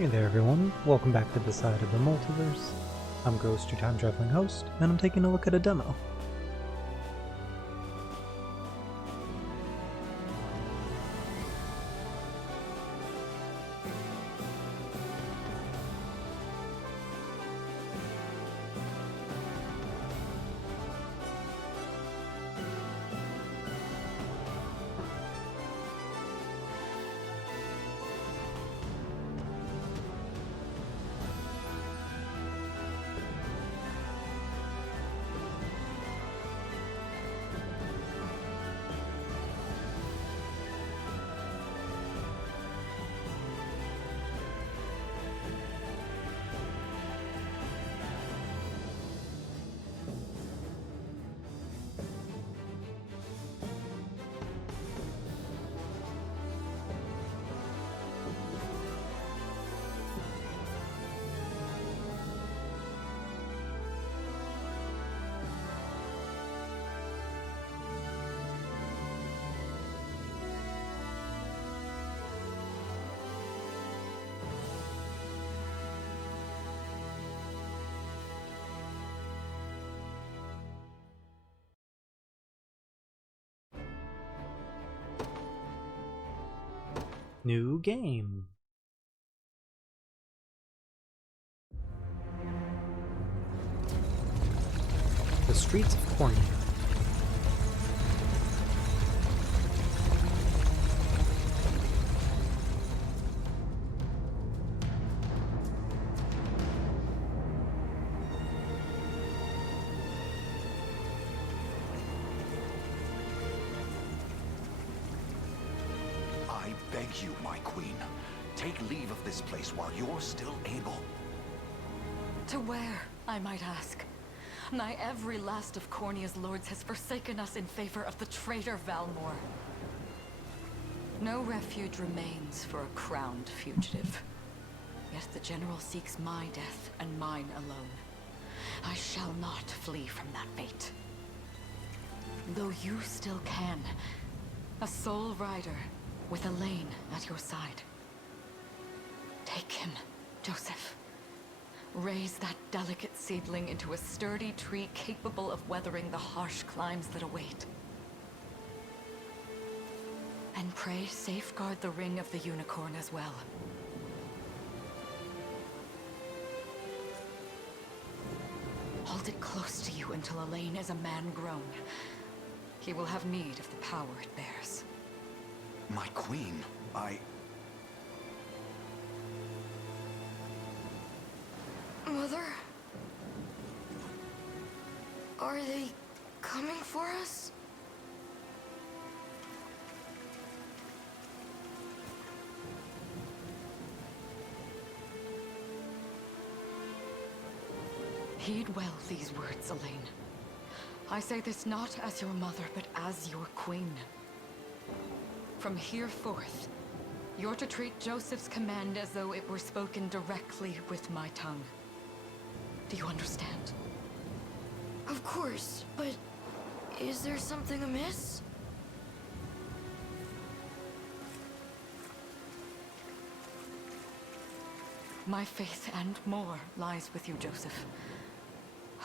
Hey there everyone, welcome back to the side of the multiverse. I'm Ghost, your time traveling host, and I'm taking a look at a demo. New game. The Streets of Cornea. I beg you, my queen, take leave of this place while you're still able. To where, I might ask? Nigh every last of Cornea's lords has forsaken us in favor of the traitor Valmor. No refuge remains for a crowned fugitive. Yet the general seeks my death and mine alone. I shall not flee from that fate. Though you still can, a sole rider with Elaine at your side. Take him, Joseph. Raise that delicate seedling into a sturdy tree capable of weathering the harsh climes that await. And pray safeguard the ring of the unicorn as well. Hold it close to you until Elaine is a man grown. He will have need of the power it bears. My queen, Mother? Are they coming for us? Heed well these words, Elaine. I say this not as your mother, but as your queen. From here forth, you're to treat Joseph's command as though it were spoken directly with my tongue. Do you understand? Of course, but is there something amiss? My faith and more lies with you, Joseph.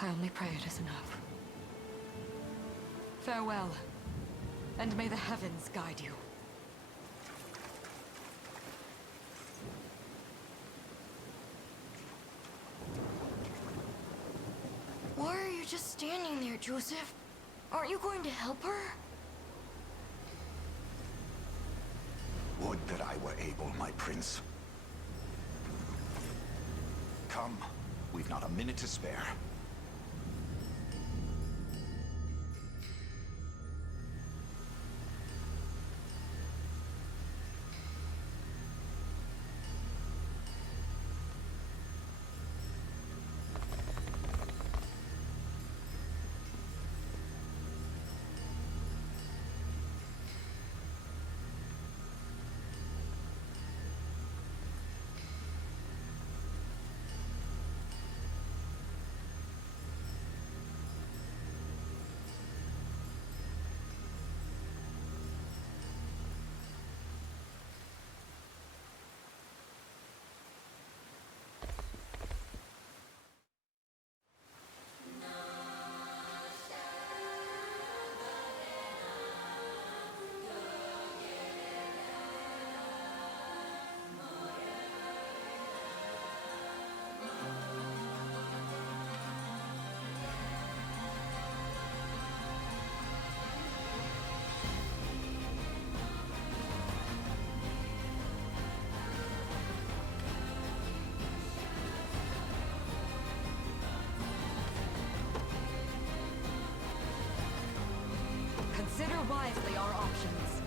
I only pray it is enough. Farewell, and may the heavens guide you. Why are you just standing there, Joseph? Aren't you going to help her? would that I were able, my prince. Come, we've not a minute to spare. Consider wisely our options.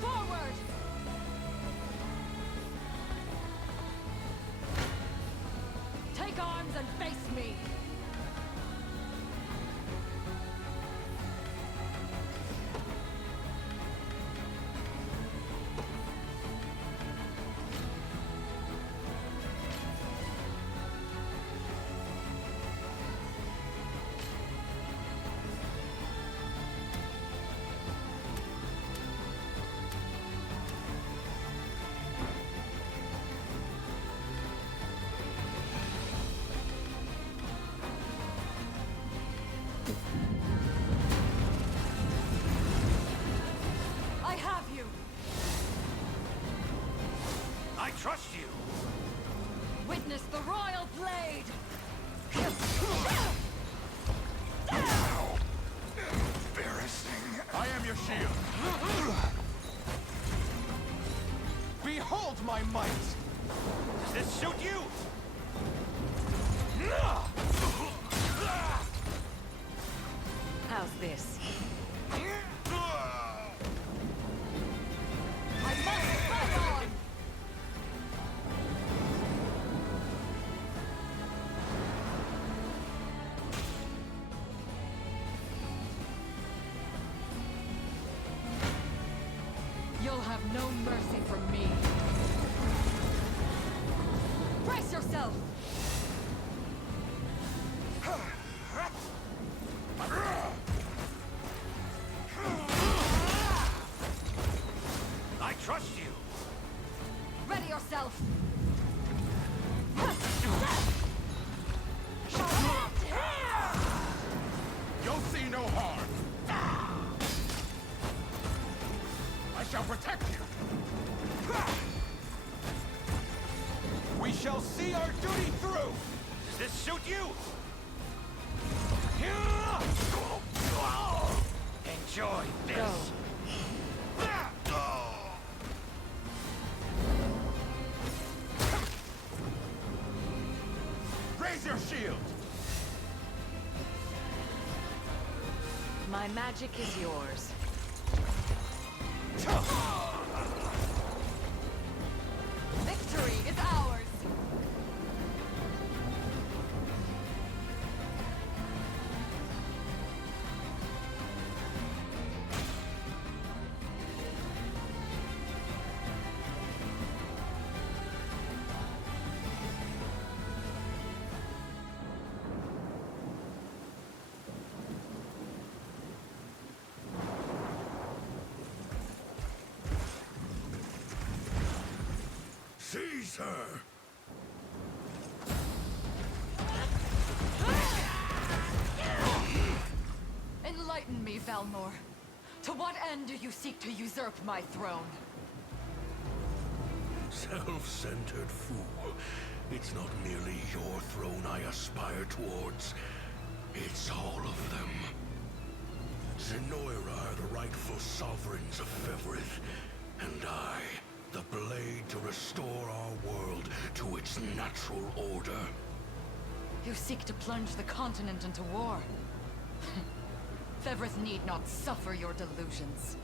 Forward! Take arms and face me! I have you! I trust you! Witness the royal blade! Embarrassing. I am your shield. Behold my might! Does this suit you? How's this? I must fight on! You'll have no mercy from me. Brace yourself! I trust you! Ready yourself! You'll see no harm. I shall protect you. We shall see our duty through. Does this suit you? Enjoy this! Raise your shield. My magic is yours. Victory is ours! Seize her. Enlighten me, Valmor. To what end do you seek to usurp my throne? Self-centered fool. It's not merely your throne I aspire towards. It's all of them. Zenoira are the rightful sovereigns of Fevrith, and I, the blade to restore our world to its natural order. You seek to plunge the continent into war. Fevrith need not suffer your delusions.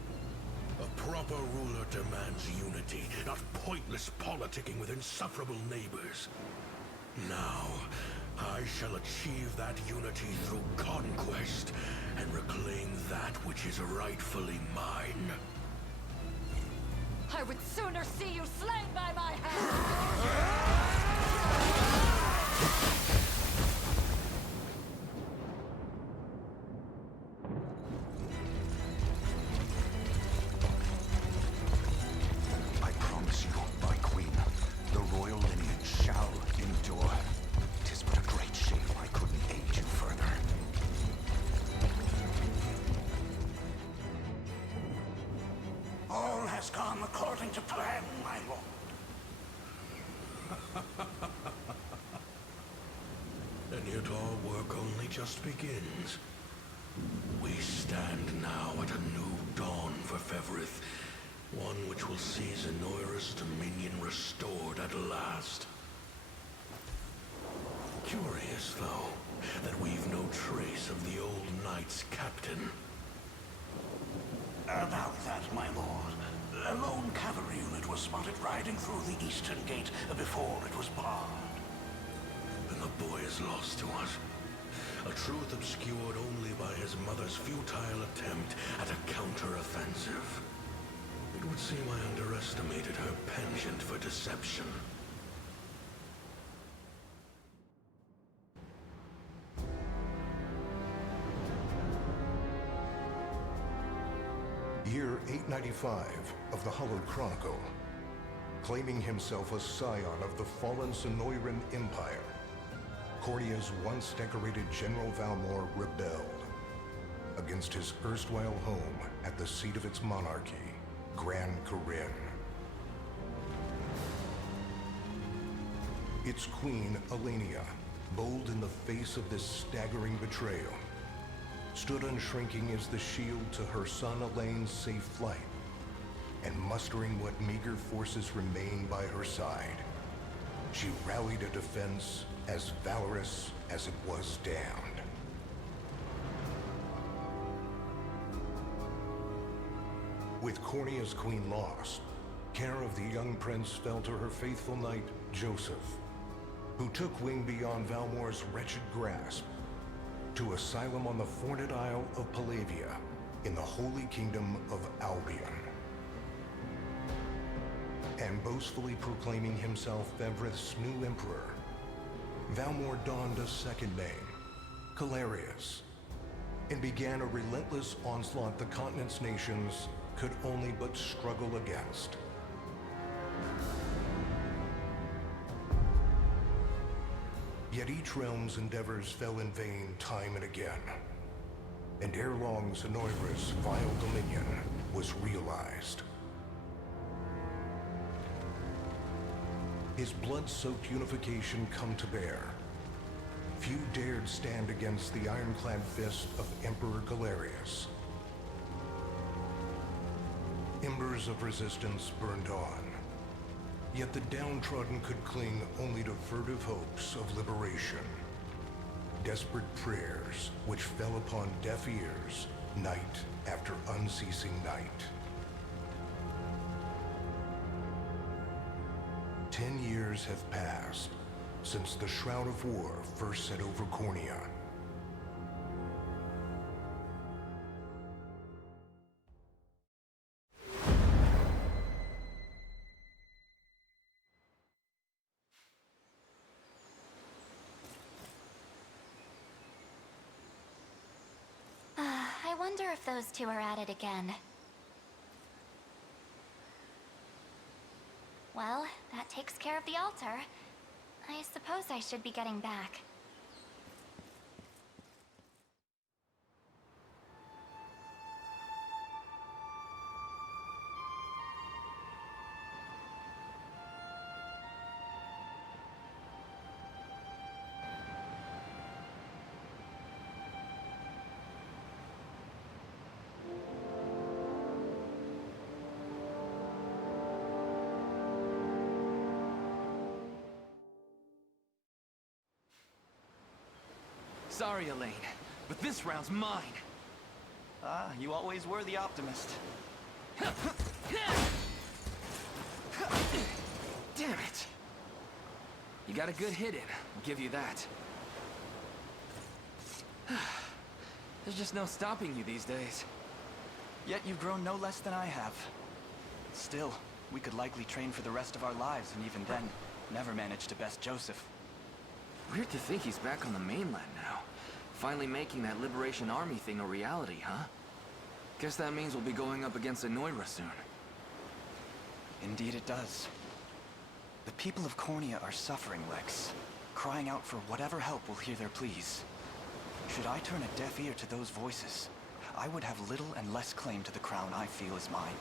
A proper ruler demands unity, not pointless politicking with insufferable neighbors. Now, I shall achieve that unity through conquest and reclaim that which is rightfully mine. I would sooner see you slain by my hand! I promise you, my queen, the royal lineage shall gone according to plan, my lord. And yet our work only just begins. We stand now at a new dawn for Fevrith, one which will see Zenoira's dominion restored at last. Curious, though, that we've no trace of the old knight's captain. About that, my lord. A lone cavalry unit was spotted riding through the eastern gate before it was barred. And the boy is lost to us. A truth obscured only by his mother's futile attempt at a counter-offensive. It would seem I underestimated her penchant for deception. Year 895 of the Hallowed Chronicle. Claiming himself a scion of the fallen Sonoran Empire, Cornia's once decorated General Valmor rebelled against his erstwhile home at the seat of its monarchy, Gran Corinne. Its queen, Elenia, bold in the face of this staggering betrayal, stood unshrinking as the shield to her son Elaine's safe flight, and mustering what meager forces remained by her side, she rallied a defense as valorous as it was damned. With Cornia's queen lost, care of the young prince fell to her faithful knight, Joseph, who took wing beyond Valmor's wretched grasp to asylum on the Forned Isle of Palavia in the Holy Kingdom of Albion. And boastfully proclaiming himself Fevrith's new emperor, Valmor donned a second name, Calarius, and began a relentless onslaught the continent's nations could only but struggle against. Yet each realm's endeavors fell in vain time and again, and ere long Zenoira's vile dominion was realized. His blood-soaked unification come to bear, few dared stand against the ironclad fist of Emperor Galerius. Embers of resistance burned on, yet the downtrodden could cling only to furtive hopes of liberation. Desperate prayers which fell upon deaf ears night after unceasing night. 10 years have passed since the Shroud of War first set over Cornia. I wonder if those two are at it again. Well, that takes care of the altar. I suppose I should be getting back. Sorry, Elaine, but this round's mine. Ah, you always were the optimist. Damn it! You got a good hit in, I'll give you that. There's just no stopping you these days. Yet you've grown no less than I have. Still, we could likely train for the rest of our lives, and even then, never manage to best Joseph. Weird to think he's back on the mainland now. Finally making that Liberation Army thing a reality, huh? Guess that means we'll be going up against Zenoira soon. Indeed it does. The people of Cornia are suffering, Lex, crying out for whatever help will hear their pleas. Should I turn a deaf ear to those voices, I would have little and less claim to the crown I feel is mine.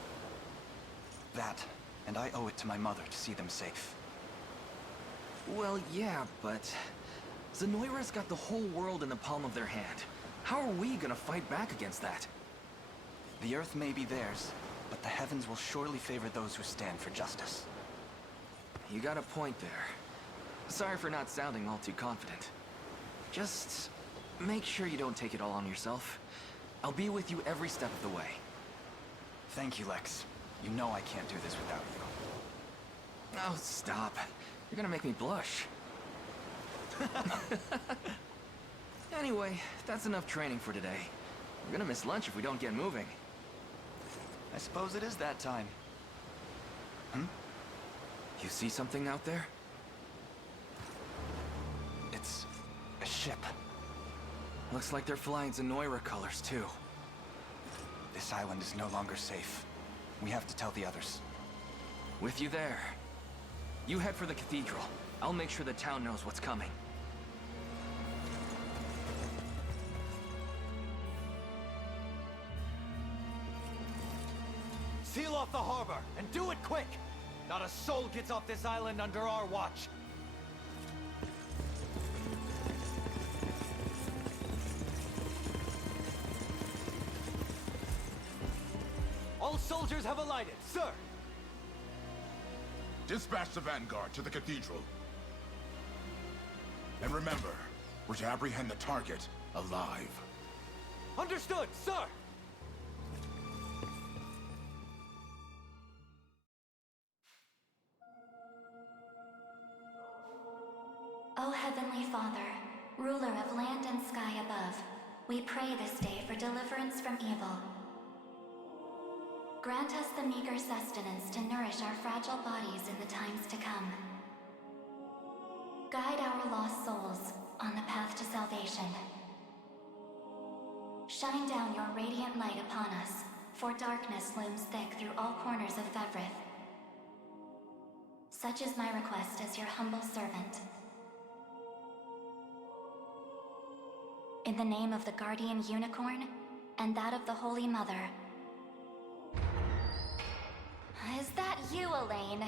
That, and I owe it to my mother to see them safe. Well, yeah, but Zenoira's got the whole world in the palm of their hand. How are we gonna fight back against that? The Earth may be theirs, but the heavens will surely favor those who stand for justice. You got a point there. Sorry for not sounding all too confident. Just make sure you don't take it all on yourself. I'll be with you every step of the way. Thank you, Lex. You know I can't do this without you. Oh, stop. You're gonna make me blush. Anyway, that's enough training for today. We're gonna miss lunch if we don't get moving. I suppose it is that time. You see something out there? It's a ship. Looks like they're flying Zenoira colors, too. This island is no longer safe. We have to tell the others. With you there. You head for the cathedral. I'll make sure the town knows what's coming. Seal off the harbor, and do it quick! Not a soul gets off this island under our watch. All soldiers have alighted, sir! Dispatch the vanguard to the cathedral. And remember, we're to apprehend the target alive. Understood, sir! O Heavenly Father, ruler of land and sky above, we pray this day for deliverance from evil. Grant us the meager sustenance to nourish our fragile bodies in the times to come. Guide our lost souls on the path to salvation. Shine down your radiant light upon us, for darkness looms thick through all corners of Fevrith. Such is my request as your humble servant. In the name of the Guardian Unicorn, and that of the Holy Mother. Is that you, Elaine?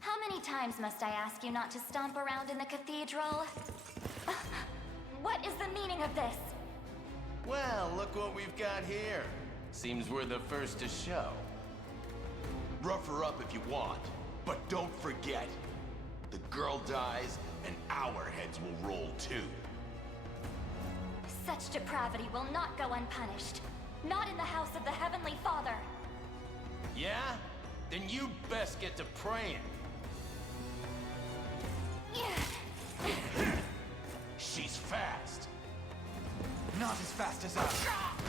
How many times must I ask you not to stomp around in the cathedral? What is the meaning of this? Well, look what we've got here. Seems we're the first to show. Rough her up if you want, but don't forget, the girl dies, and our heads will roll too. Such depravity will not go unpunished. Not in the house of the Heavenly Father. Yeah? Then you'd best get to praying. She's fast. Not as fast as us.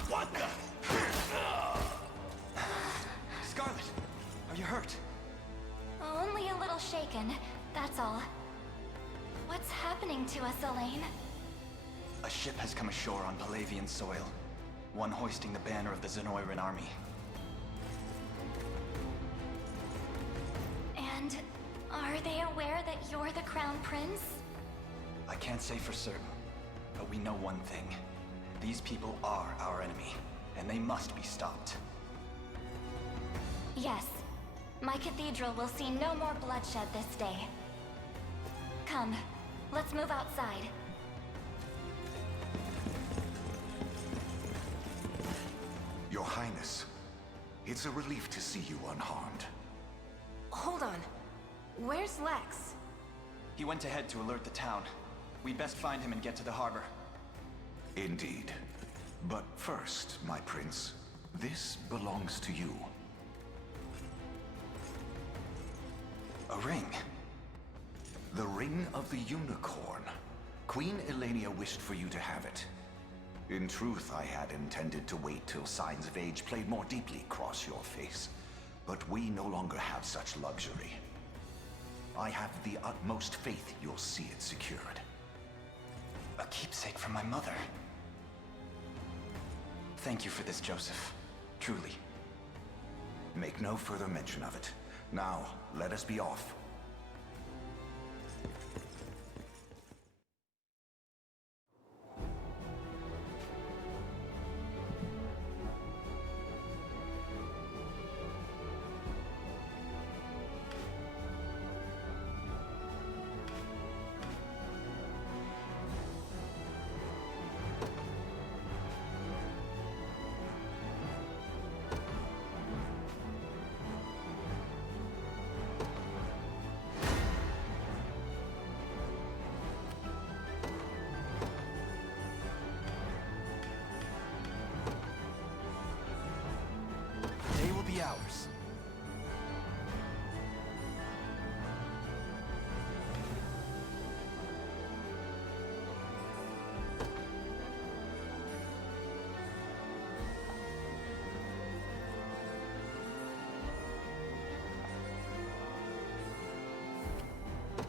What the? Scarlet, are you hurt? Only a little shaken, that's all. What's happening to us, Elaine? A ship has come ashore on Palavian soil. One hoisting the banner of the Zenoiran army. And are they aware that you're the Crown Prince? I can't say for certain, but we know one thing. These people are our enemy, and they must be stopped. Yes. My cathedral will see no more bloodshed this day. Come, let's move outside. Your Highness, it's a relief to see you unharmed. Hold on. Where's Lex? He went ahead to alert the town. We'd best find him and get to the harbor. Indeed. But first, my prince, this belongs to you. A ring. The Ring of the Unicorn. Queen Elenia wished for you to have it. In truth, I had intended to wait till signs of age played more deeply across your face. But we no longer have such luxury. I have the utmost faith you'll see it secured. A keepsake from my mother. Thank you for this, Joseph. Truly. Make no further mention of it. Now, let us be off.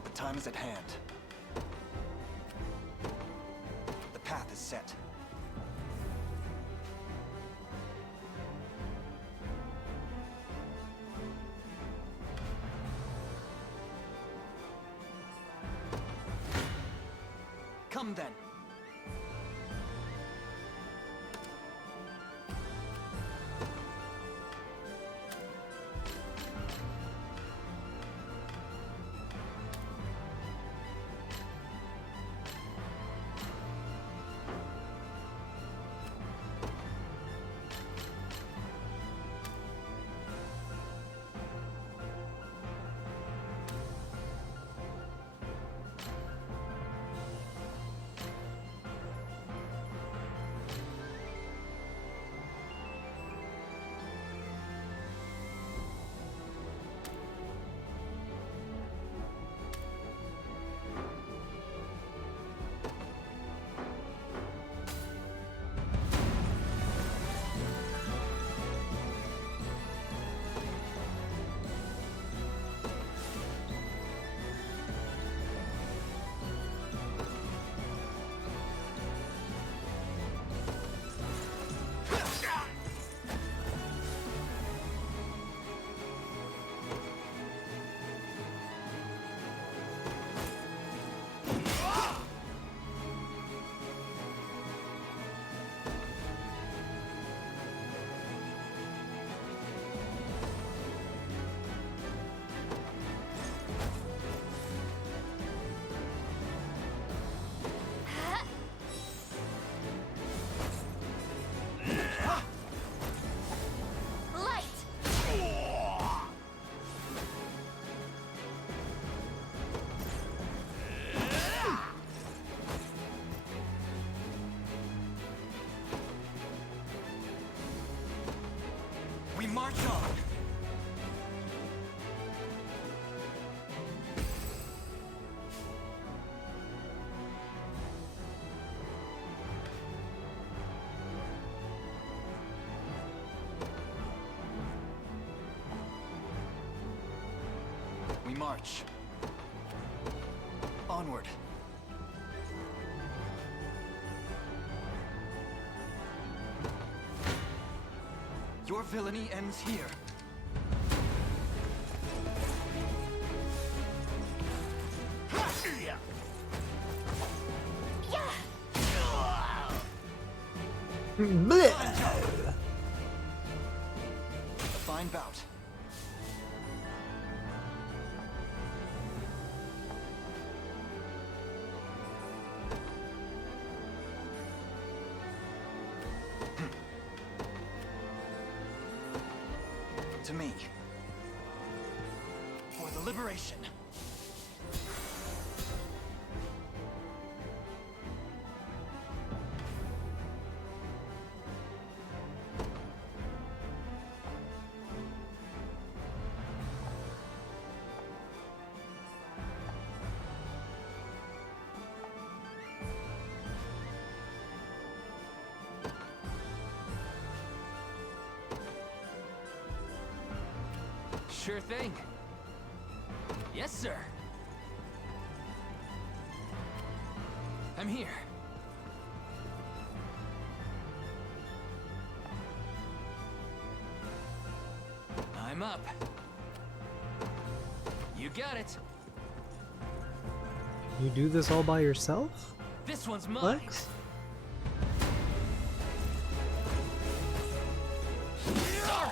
The time is at hand. The path is set. Come then. We march on! We march. Onward. Your villainy ends here. Blech. A fine bout. To me. For the liberation. Sure thing. Yes, sir. I'm here. I'm up. You got it. You do this all by yourself? This one's mine. Lex? Sorry.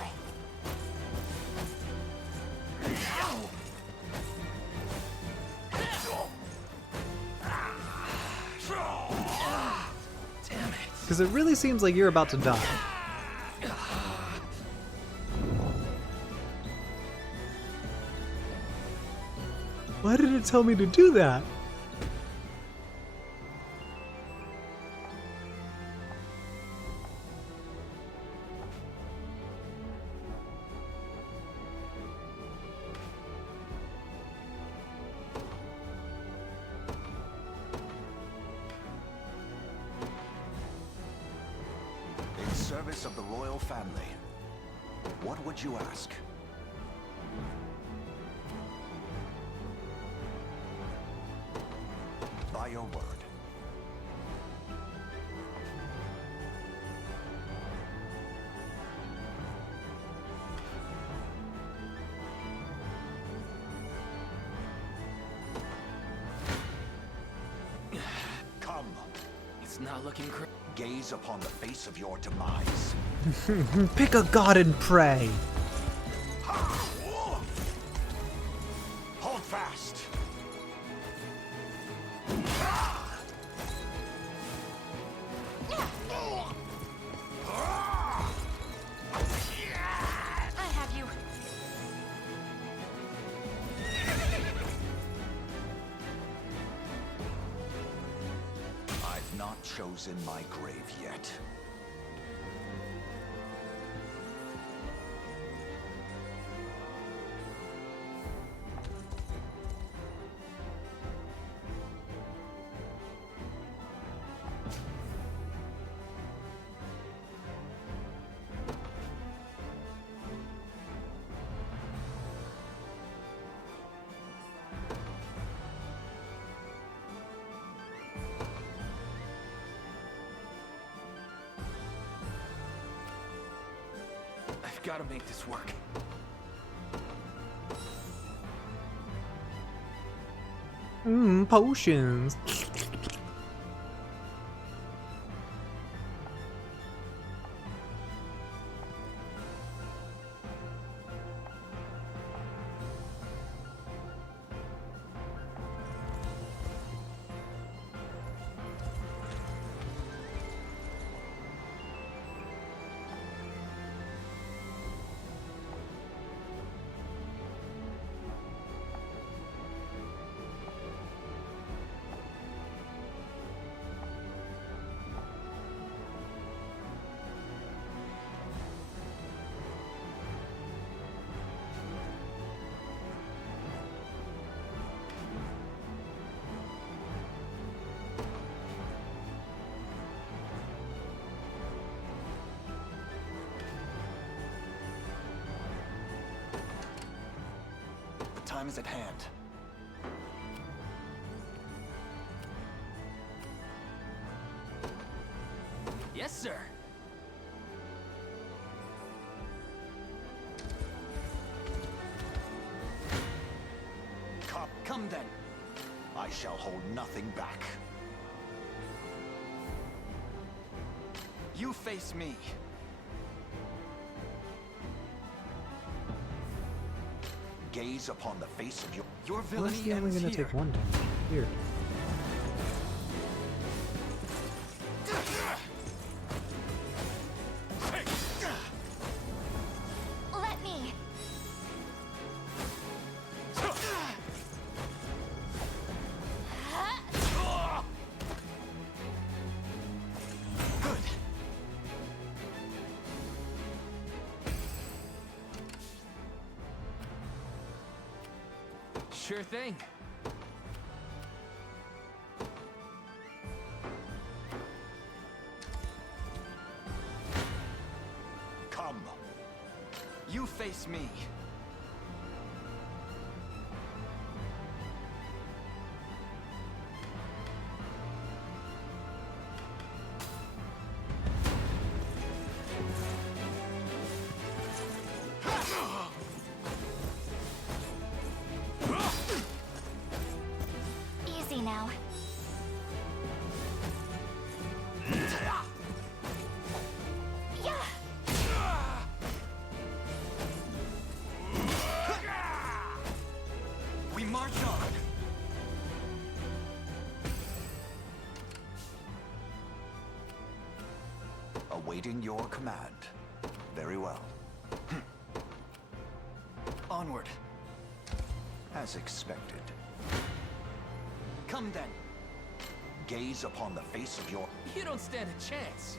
Because it really seems like you're about to die. Why did it tell me to do that? In service of the royal family, what would you ask? your word. Come. It's not looking great. Gaze upon the face of your demise. Pick a god and pray. Hold fast. I have you. I've not chosen my grave yet. I've got to make this work. Potions. Time is at hand. Yes, sir. Come then. I shall hold nothing back. You face me. Gaze upon the face of your Your Well, that's villainy only ends gonna here. take one damage. Here. Let me. Good. Sure thing. come. You face me. Easy now. Yeah. We march on. Awaiting your command. Very well. Onward. As expected. Come then. Gaze upon the face of your... You don't stand a chance.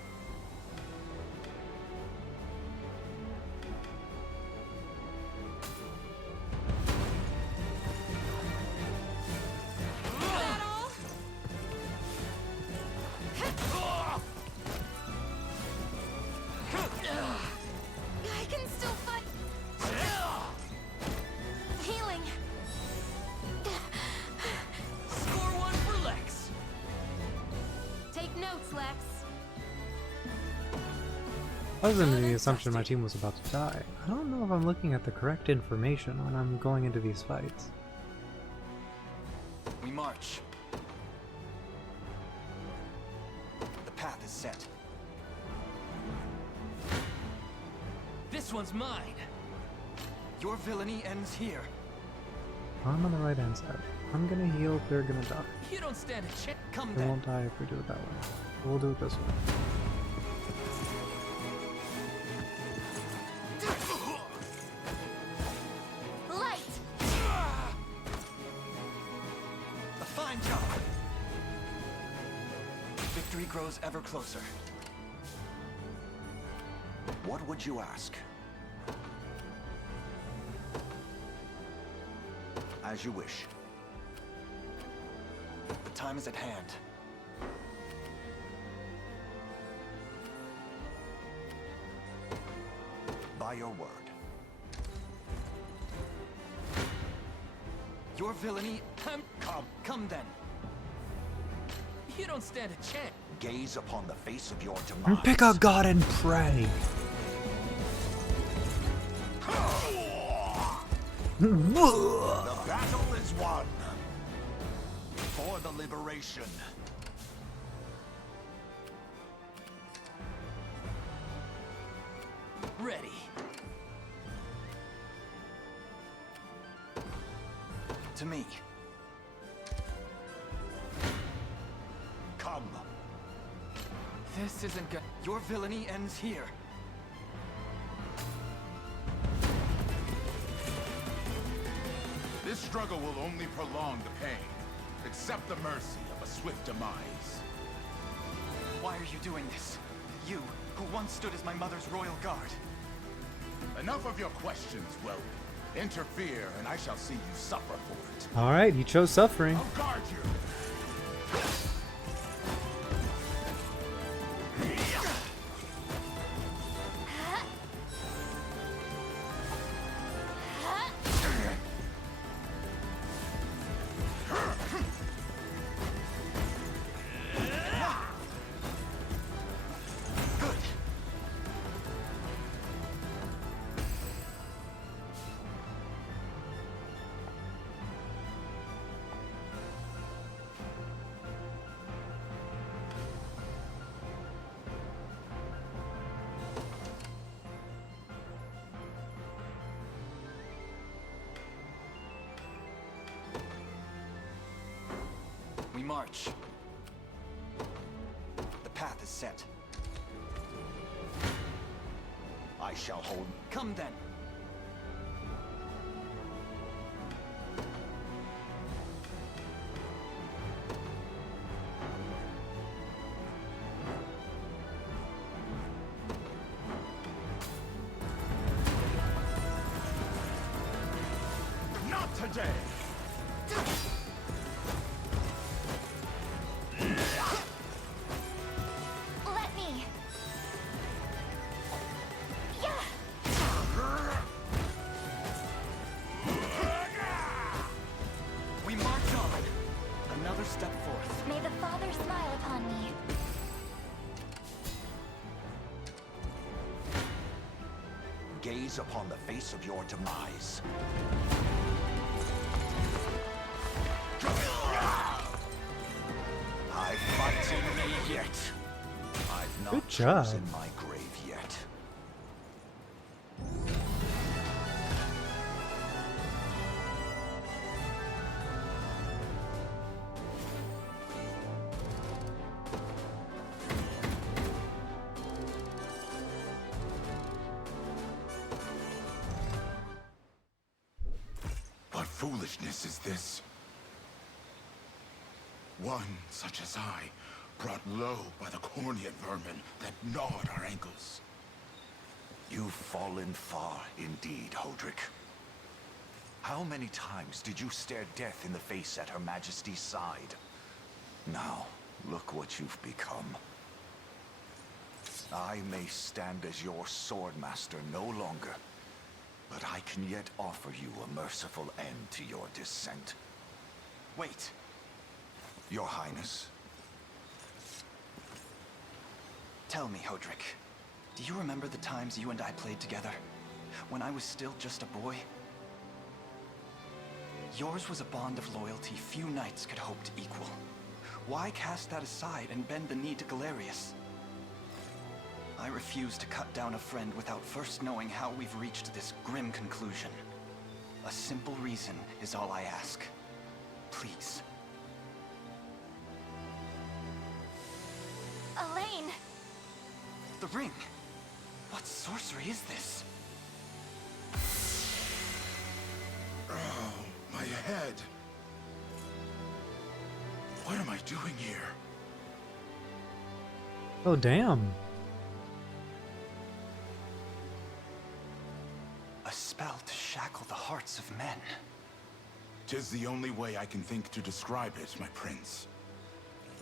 I can still fight. Healing. Score one for Lex. I was under the assumption my team was about to die. I don't know if I'm looking at the correct information when I'm going into these fights. We march. The path is set. This one's mine. Your villainy ends here. I'm on the right hand side. I'm gonna heal if they're gonna die. You don't stand a chance. Come They then. won't die if we do it that way. We'll do it this way. Light! A fine job. Victory grows ever closer. What would you ask? As you wish. The time is at hand. By your word. Your villainy... Come then. You don't stand a chance. Gaze upon the face of your demise. Pick a god and pray! The battle is won. For the liberation. Ready. To me. Come. This isn't good. Your villainy ends here. This struggle will only prolong the pain. Accept the mercy of a swift demise. Why are you doing this? You, who once stood as my mother's royal guard. Enough of your questions, Well, interfere, and I shall see you suffer for it. Alright, you chose suffering. I'll guard you. We march. The path is set. I shall hold. Come then. Not today. Let me. Yeah. We march on. Another step forth. May the Father smile upon me. Gaze upon the face of your demise. I fight in me yet. I've not Good job. chosen my grave yet. What foolishness is this? One such as I, brought low by the cornea vermin that gnawed our ankles. You've fallen far indeed, Hodrick. How many times did you stare death in the face at Her Majesty's side? Now, look what you've become. I may stand as your swordmaster no longer, but I can yet offer you a merciful end to your descent. Wait. Your Highness. Tell me, Hodrick. Do you remember the times you and I played together? When I was still just a boy? Yours was a bond of loyalty few knights could hope to equal. Why cast that aside and bend the knee to Galerius? I refuse to cut down a friend without first knowing how we've reached this grim conclusion. A simple reason is all I ask. Please. Elaine! The ring! What sorcery is this? Oh, my head. What am I doing here? Oh, damn. A spell to shackle the hearts of men. 'Tis the only way I can think to describe it, my prince.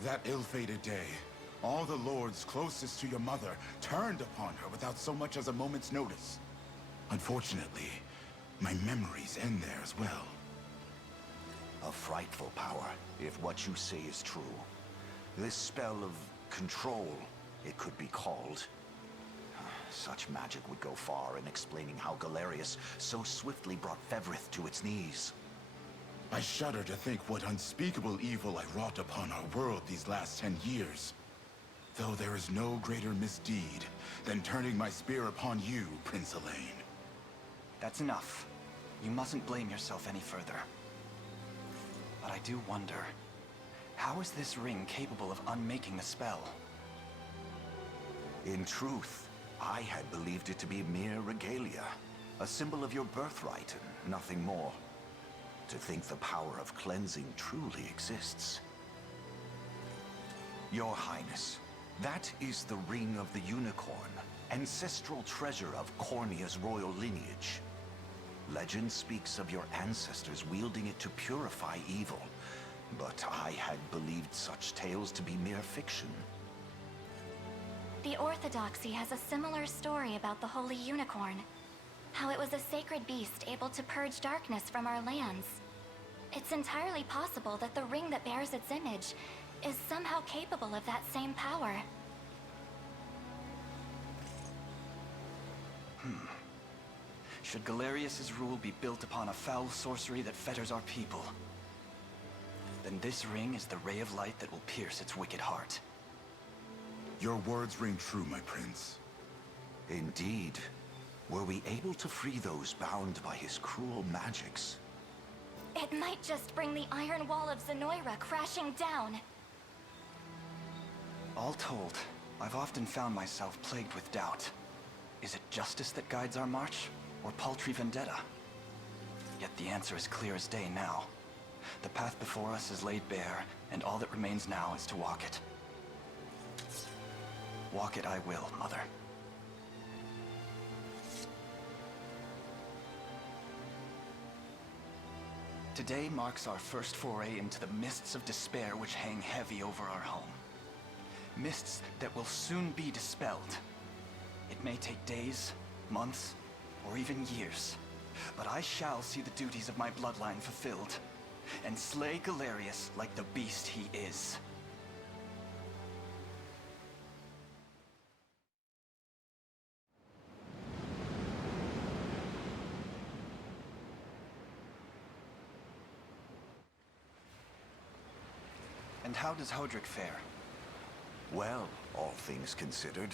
That ill-fated day, all the lords closest to your mother turned upon her without so much as a moment's notice. Unfortunately, my memories end there as well. A frightful power, if what you say is true. This spell of control, it could be called. Such magic would go far in explaining how Galerius so swiftly brought Fevrith to its knees. I shudder to think what unspeakable evil I wrought upon our world these last 10 years. Though there is no greater misdeed than turning my spear upon you, Prince Elaine. That's enough. You mustn't blame yourself any further. But I do wonder, how is this ring capable of unmaking the spell? In truth, I had believed it to be mere regalia, a symbol of your birthright and nothing more. To think the power of cleansing truly exists. Your Highness, that is the Ring of the Unicorn, ancestral treasure of Cornia's royal lineage. Legend speaks of your ancestors wielding it to purify evil, but I had believed such tales to be mere fiction. The Orthodoxy has a similar story about the Holy Unicorn. How it was a sacred beast able to purge darkness from our lands. It's entirely possible that the ring that bears its image is somehow capable of that same power. Should Galerius's rule be built upon a foul sorcery that fetters our people, then this ring is the ray of light that will pierce its wicked heart. Your words ring true, my prince. Indeed. Were we able to free those bound by his cruel magics? It might just bring the Iron Wall of Zenoira crashing down. All told, I've often found myself plagued with doubt. Is it justice that guides our march, or paltry vendetta? Yet the answer is clear as day now. The path before us is laid bare, and all that remains now is to walk it. Walk it I will, Mother. Today marks our first foray into the mists of despair which hang heavy over our home. Mists that will soon be dispelled. It may take days, months, or even years, but I shall see the duties of my bloodline fulfilled, and slay Galerius like the beast he is. And how does Hodrick fare? Well, all things considered,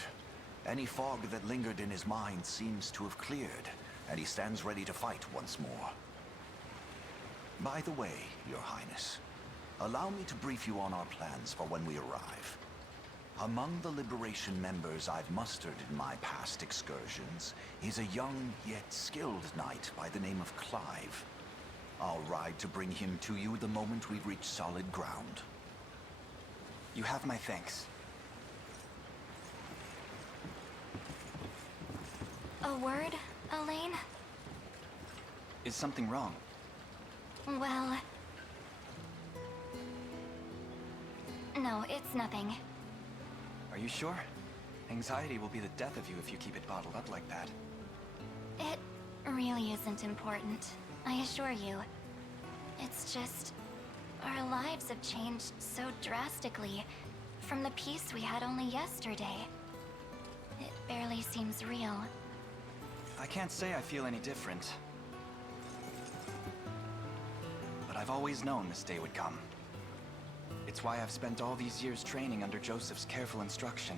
any fog that lingered in his mind seems to have cleared, and he stands ready to fight once more. By the way, Your Highness, allow me to brief you on our plans for when we arrive. Among the Liberation members I've mustered in my past excursions is a young yet skilled knight by the name of Clive. I'll ride to bring him to you the moment we've reached solid ground. You have my thanks. A word, Elaine? Is something wrong? Well... no, it's nothing. Are you sure? Anxiety will be the death of you if you keep it bottled up like that. It really isn't important, I assure you. It's just... our lives have changed so drastically from the peace we had only yesterday. It barely seems real. I can't say I feel any different. But I've always known this day would come. It's why I've spent all these years training under Joseph's careful instruction.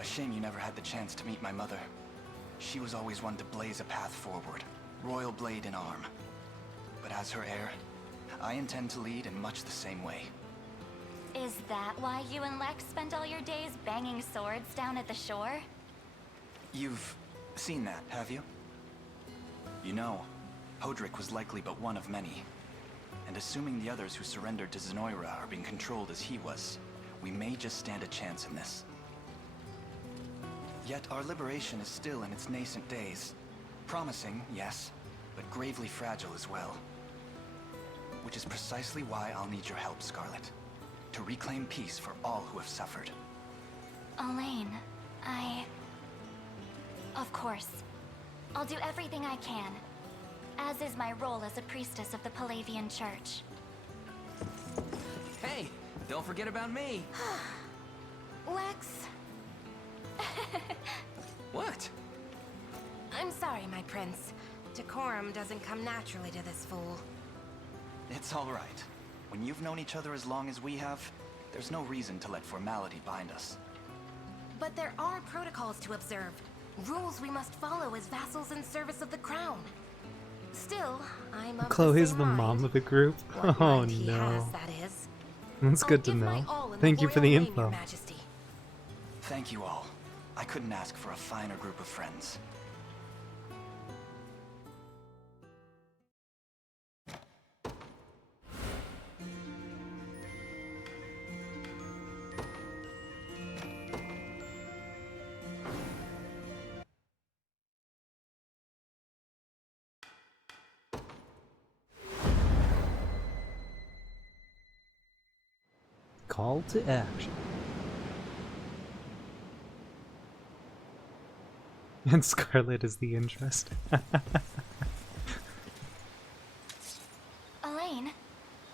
A shame you never had the chance to meet my mother. She was always one to blaze a path forward, royal blade in arm. But as her heir, I intend to lead in much the same way. Is that why you and Lex spent all your days banging swords down at the shore? You've seen that, have you? You know, Hodrick was likely but one of many. And assuming the others who surrendered to Zenoira are being controlled as he was, we may just stand a chance in this. Yet our liberation is still in its nascent days. Promising, yes, but gravely fragile as well. Which is precisely why I'll need your help, Scarlet. To reclaim peace for all who have suffered. Elaine, Of course. I'll do everything I can. As is my role as a priestess of the Palavian Church. Hey, don't forget about me. Lex. What? I'm sorry, my prince. Decorum doesn't come naturally to this fool. It's all right. When you've known each other as long as we have, there's no reason to let formality bind us. But there are protocols to observe. Rules we must follow as vassals in service of the crown. Still, I'm of Chloe's the the same mom mind. of the group? What Oh mind he no. has, that is. That's I'll good to give my know. all in Thank the you for the royal name, Your info. Majesty. Thank you all. I couldn't ask for a finer group of friends. Call to action. And Scarlet is the interest. Elaine,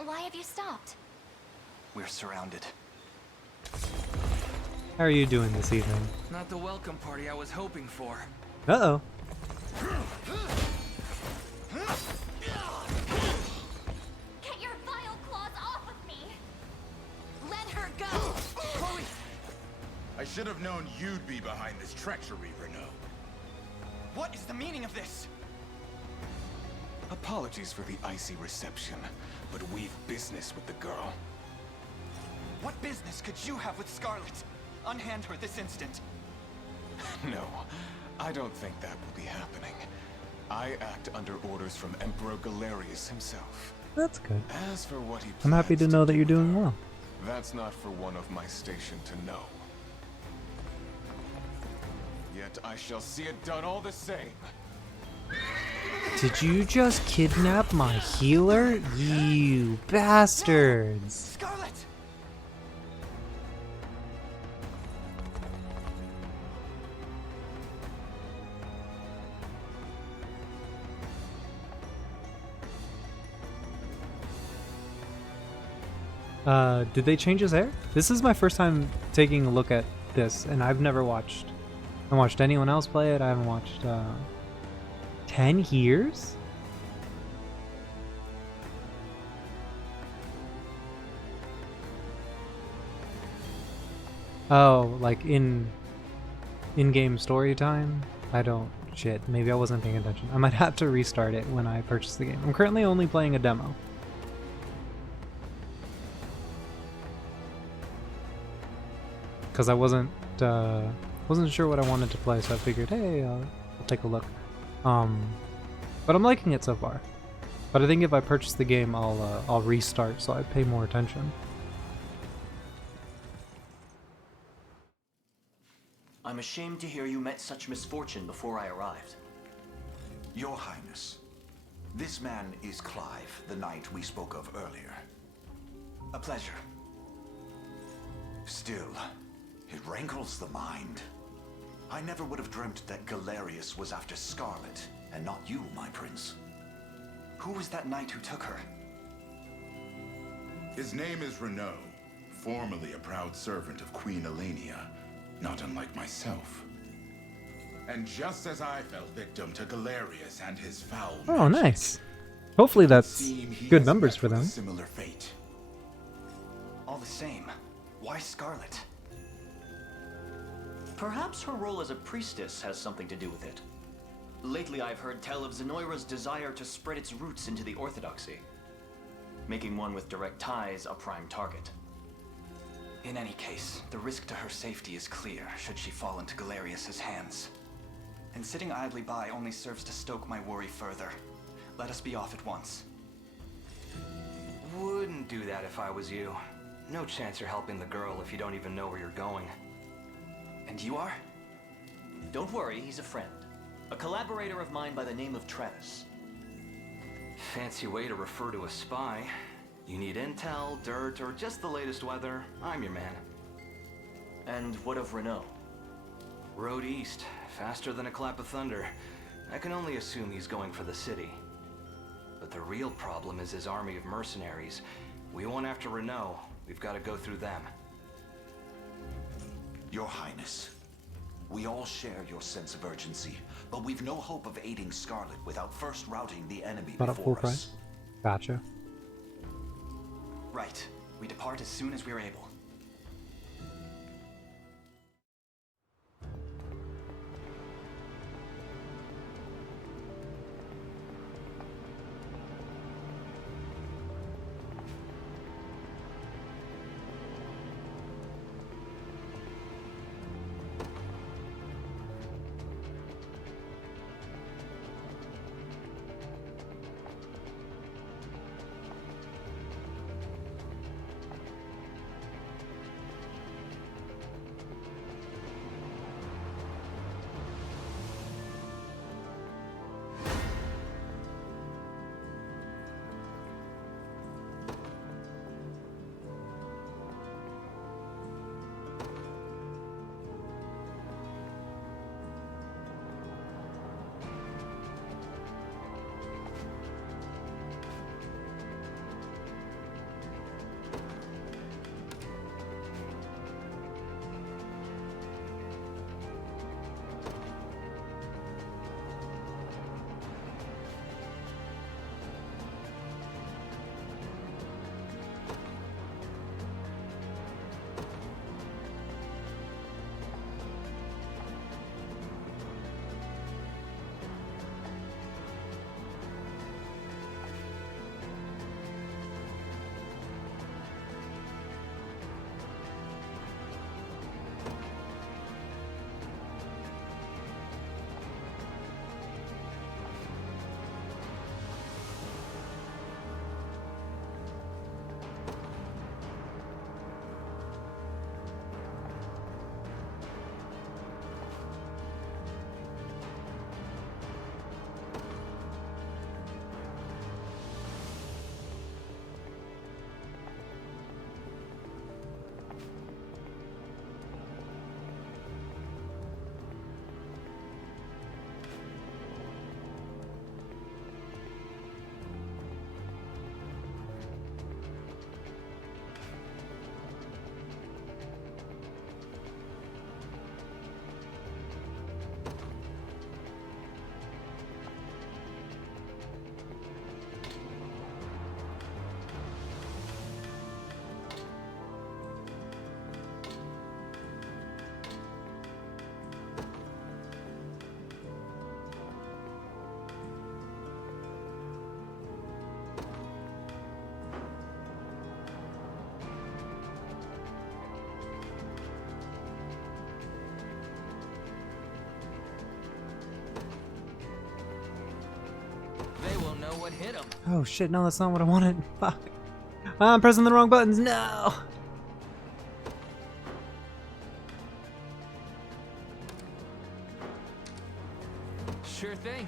why have you stopped? We're surrounded. How are you doing this evening? Not the welcome party I was hoping for. Uh-oh. Get your vile claws off of me! Let her go! Chloe! I should have known you'd be behind this treachery, Renault. What is the meaning of this? Apologies for the icy reception, but we've business with the girl. What business could you have with Scarlet? Unhand her this instant. No, I don't think that will be happening. I act under orders from Emperor Galerius himself. That's good. As for what he I'm happy to plans know that do you're with doing her, well. That's not for one of my station to know. Yet I shall see it done all the same. Did you just kidnap my healer? You bastards! Scarlet! Did they change his hair? This is my first time taking a look at this, and I've never watched. I haven't watched anyone else play it. I haven't watched 10 years? Oh, like in-game story time? I don't... Shit, maybe I wasn't paying attention. I might have to restart it when I purchase the game. I'm currently only playing a demo. Because I wasn't sure what I wanted to play, so I figured, hey, I'll take a look. But I'm liking it so far. But I think if I purchase the game, I'll restart so I pay more attention. I'm ashamed to hear you met such misfortune before I arrived. Your Highness, this man is Clive, the knight we spoke of earlier. A pleasure. Still, it rankles the mind. I never would have dreamt that Galerius was after Scarlet, and not you, my prince. Who was that knight who took her? His name is Renault, formerly a proud servant of Queen Elenia. not unlike myself. And just as I fell victim to Galerius and his foul Oh, magic, nice. Hopefully that's seem he good has numbers met for with a them. similar fate. All the same, why Scarlet? Perhaps her role as a priestess has something to do with it. Lately I've heard tell of Zenoira's desire to spread its roots into the Orthodoxy, making one with direct ties a prime target. In any case, the risk to her safety is clear should she fall into Galerius's hands. And sitting idly by only serves to stoke my worry further. Let us be off at once. Wouldn't do that if I was you. No chance you're helping the girl if you don't even know where you're going. And you are? Don't worry, he's a friend. A collaborator of mine by the name of Travis. Fancy way to refer to a spy. You need intel, dirt, or just the latest weather, I'm your man. And what of Renault? Road east, faster than a clap of thunder. I can only assume he's going for the city. But the real problem is his army of mercenaries. We won't after Renault. We've got to go through them. Your Highness, we all share your sense of urgency, but we've no hope of aiding Scarlet without first routing the enemy About at full before us. price. Gotcha. Right. We depart as soon as we're able. They won't know what hit them. Oh shit, no, that's not what I wanted. Fuck. I'm pressing the wrong buttons. No! Sure thing.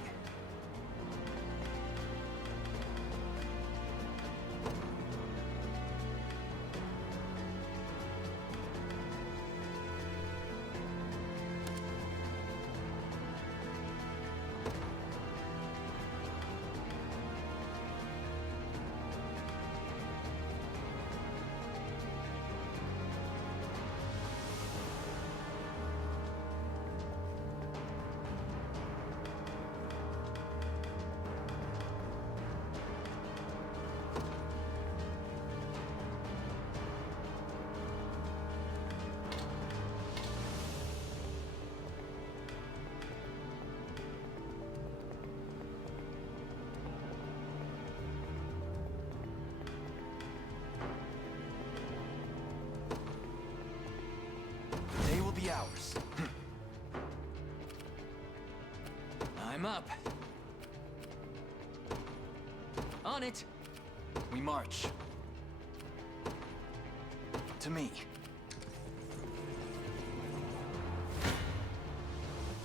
I'm up. On it. We march. To me.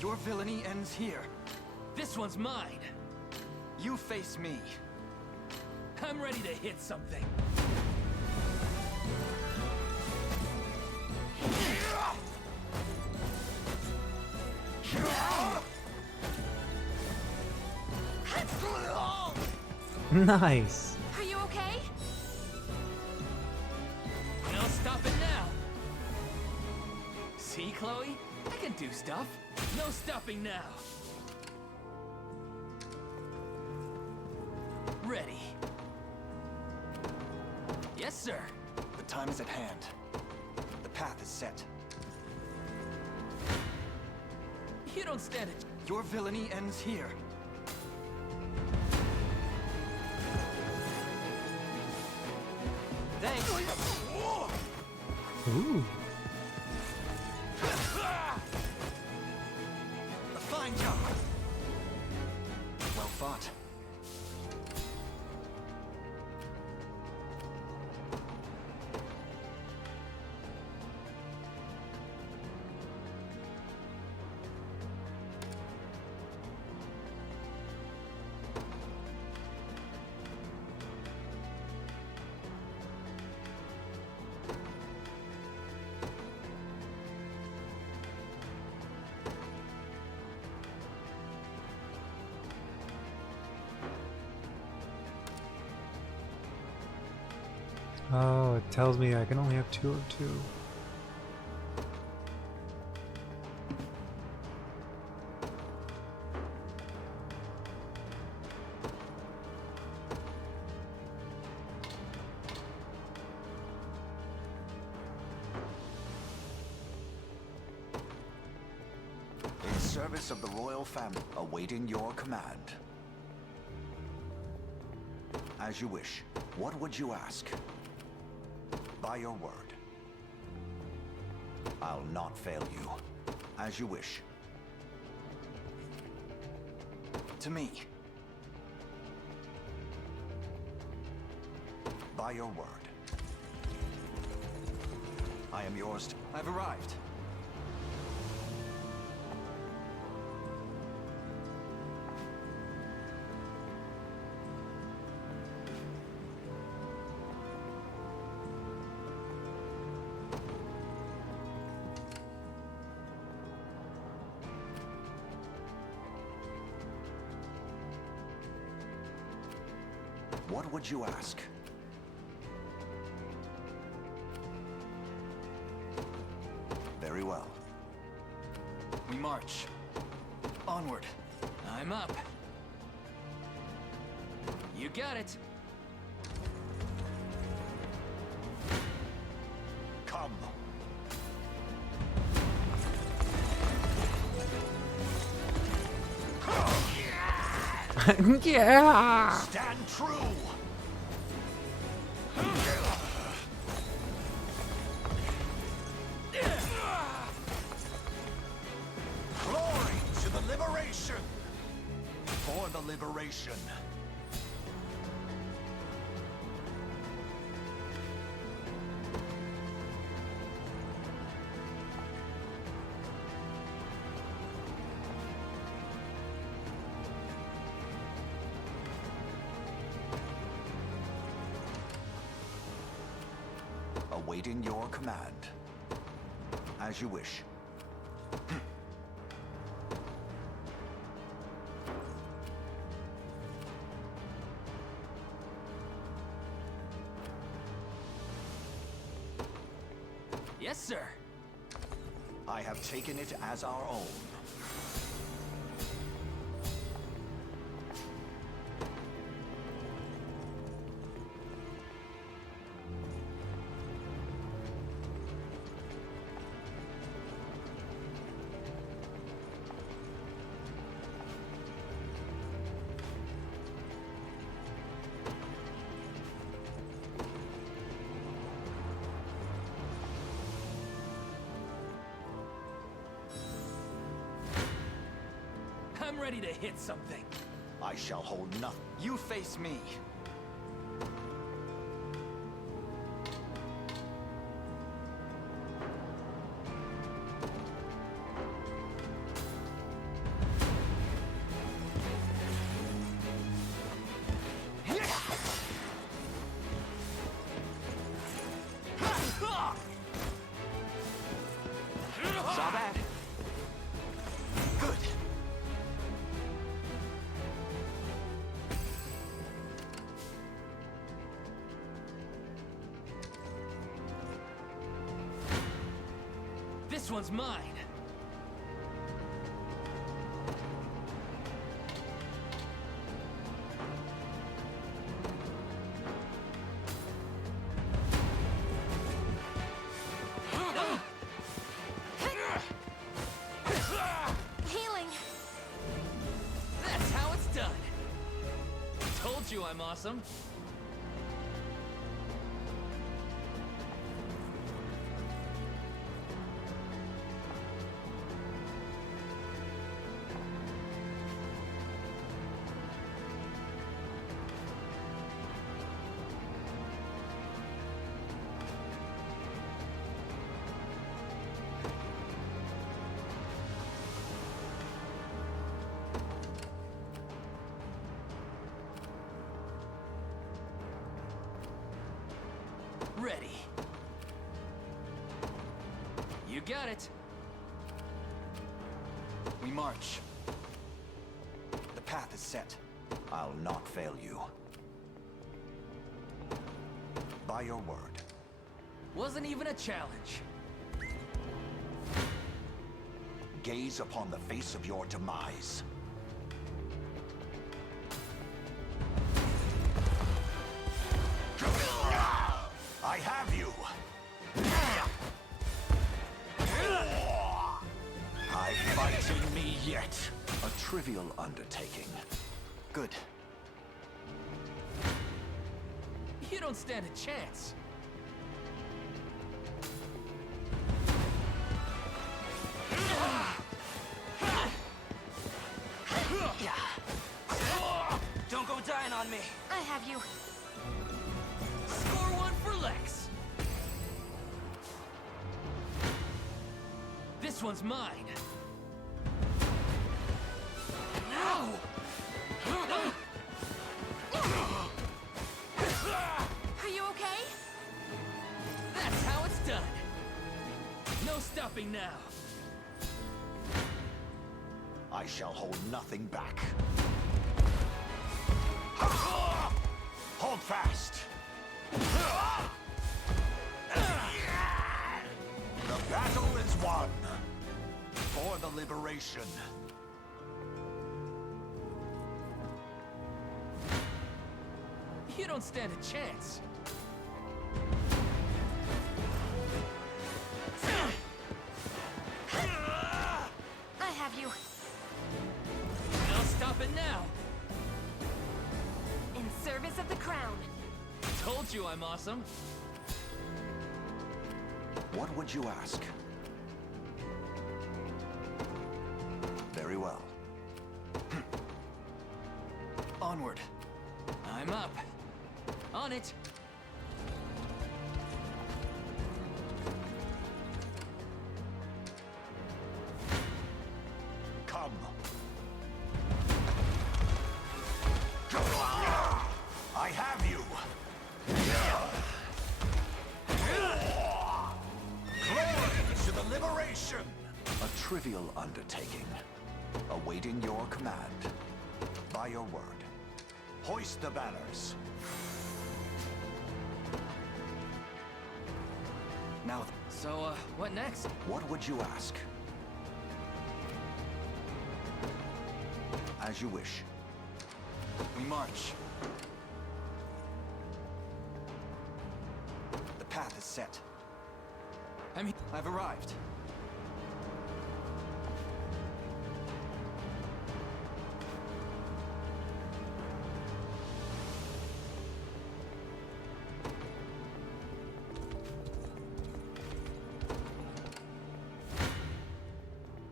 Your villainy ends here. This one's mine. You face me. I'm ready to hit something. Nice. Are you okay? No stopping now. See, Chloe? I can do stuff. No stopping now. Ready. Yes, sir. The time is at hand. The path is set. You don't stand it. Your villainy ends here. Thanks. Ooh. A fine job. Well fought. Oh, it tells me I can only have 2 of 2. In service of the royal family, awaiting your command. As you wish. What would you ask? By your word. I'll not fail you. As you wish. To me. By your word. I am yours. I've arrived. What would you ask? Very well. We march. Onward. I'm up. You got it. Come. Yeah. Stand true. Glory to the liberation. For the liberation. Awaiting your command. As you wish. Yes, sir. I have taken it as our own. I'm ready to hit something. I shall hold nothing. You face me. Saw that. Good. This one's mine. Healing. That's how it's done. Told you I'm awesome. Ready. You got it. We march. The path is set. I'll not fail you. By your word. Wasn't even a challenge. Gaze upon the face of your demise. I have you! I fight in me yet. A trivial undertaking. Good. You don't stand a chance. Don't go dying on me. I have you. Score one for Lex. This one's mine. No! Are you okay? That's how it's done. No stopping now. I shall hold nothing back. Hold fast! The battle is won! For the liberation. You don't stand a chance. I have you. No stopping now. In service of the crown. Told you I'm awesome. What would you ask? Very well. Onward. I'm up. On it. Come. I have you. Glory to the liberation. A trivial undertaking. Awaiting your command. By your word. Hoist the banners. Now, So, what next? What would you ask? As you wish. we march. The path is set. I mean, I've arrived.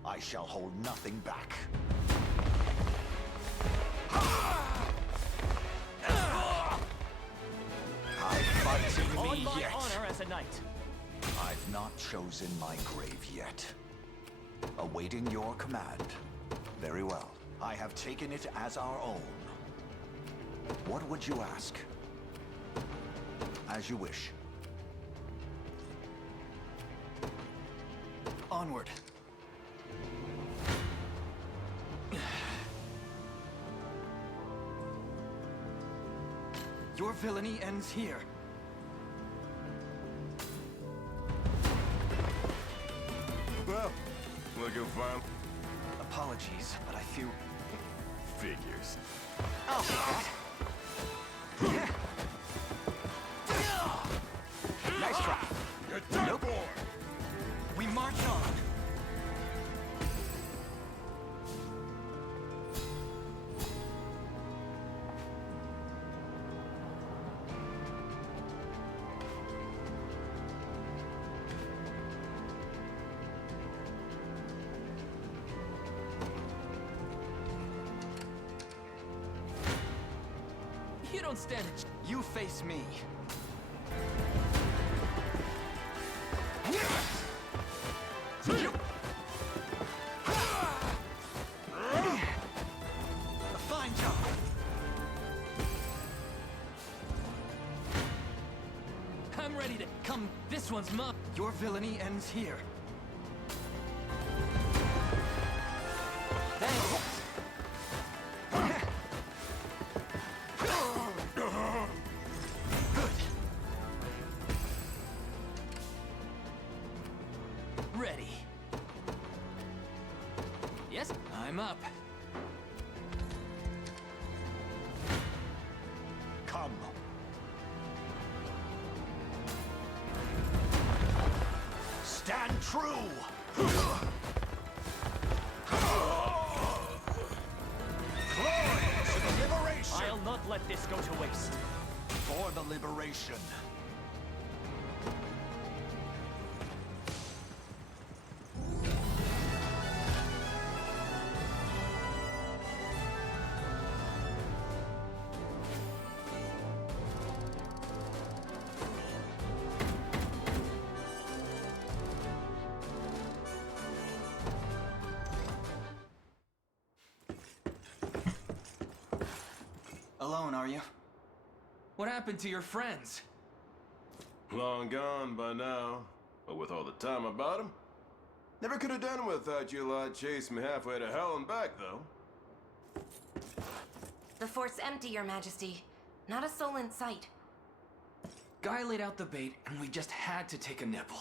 I shall hold nothing back. fighting On me my yet. honor as a knight. I've not chosen my grave yet. Awaiting your command. Very well. I have taken it as our own. What would you ask? As you wish. Onward. Your villainy ends here. Well, looking fine. Apologies, but I feel... Figures. I'll take that. Nice try. You're done Nope. for! We march on. You don't stand a You face me. A fine job. I'm ready to come. This one's mine. Your villainy ends here. Thanks. Good. Ready. Yes, I'm up. Come. Stand true! Glory to the liberation! I'll not let this go to waste. For the liberation. Alone, are you? What happened to your friends? Long gone by now. But with all the time about him, never could have done without you lot chasing me halfway to hell and back, though. The fort's empty, Your Majesty. Not a soul in sight. Guy laid out the bait, and we just had to take a nibble.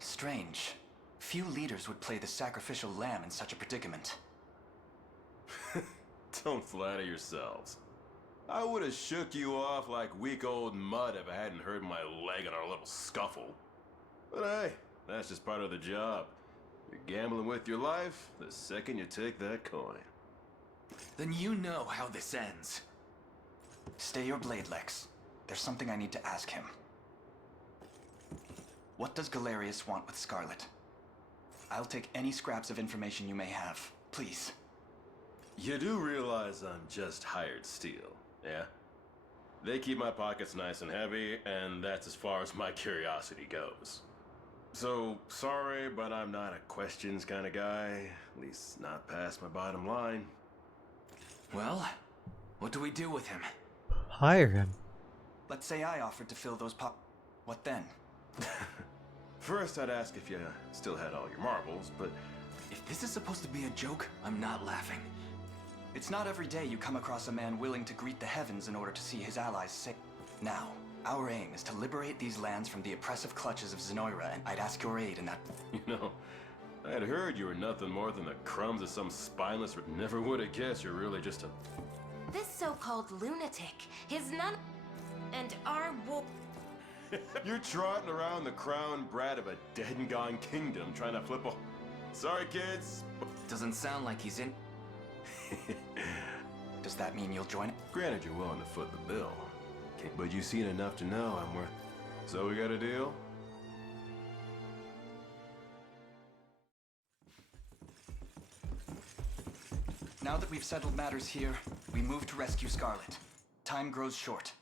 Strange. Few leaders would play the sacrificial lamb in such a predicament. Don't flatter yourselves. I would have shook you off like weak old mud if I hadn't hurt my leg in our little scuffle. But hey, that's just part of the job. You're gambling with your life the second you take that coin. Then you know how this ends. Stay your blade, Lex. There's something I need to ask him. What does Galerius want with Scarlet? I'll take any scraps of information you may have. Please. You do realize I'm just hired steel, yeah? They keep my pockets nice and heavy, and that's as far as my curiosity goes. So, sorry, but I'm not a questions kind of guy. At least not past my bottom line. Well, what do we do with him? Hire him. Let's say I offered to fill those What then? First, I'd ask if you still had all your marbles, but... If this is supposed to be a joke, I'm not laughing. It's not every day you come across a man willing to greet the heavens in order to see his allies safe. Now, our aim is to liberate these lands from the oppressive clutches of Zenoira, and I'd ask your aid in that. You know, I'd heard you were nothing more than the crumbs of some spineless... Never would have guessed you're really just a... This so-called lunatic, his nun, and our wolf. You're trotting around the crown brat of a dead and gone kingdom trying to flip a... Sorry, kids. Doesn't sound like he's in... Does that mean you'll join? Granted, you're willing to foot the bill. But you've seen enough to know I'm worth... So we got a deal? Now that we've settled matters here, we move to rescue Scarlet. Time grows short.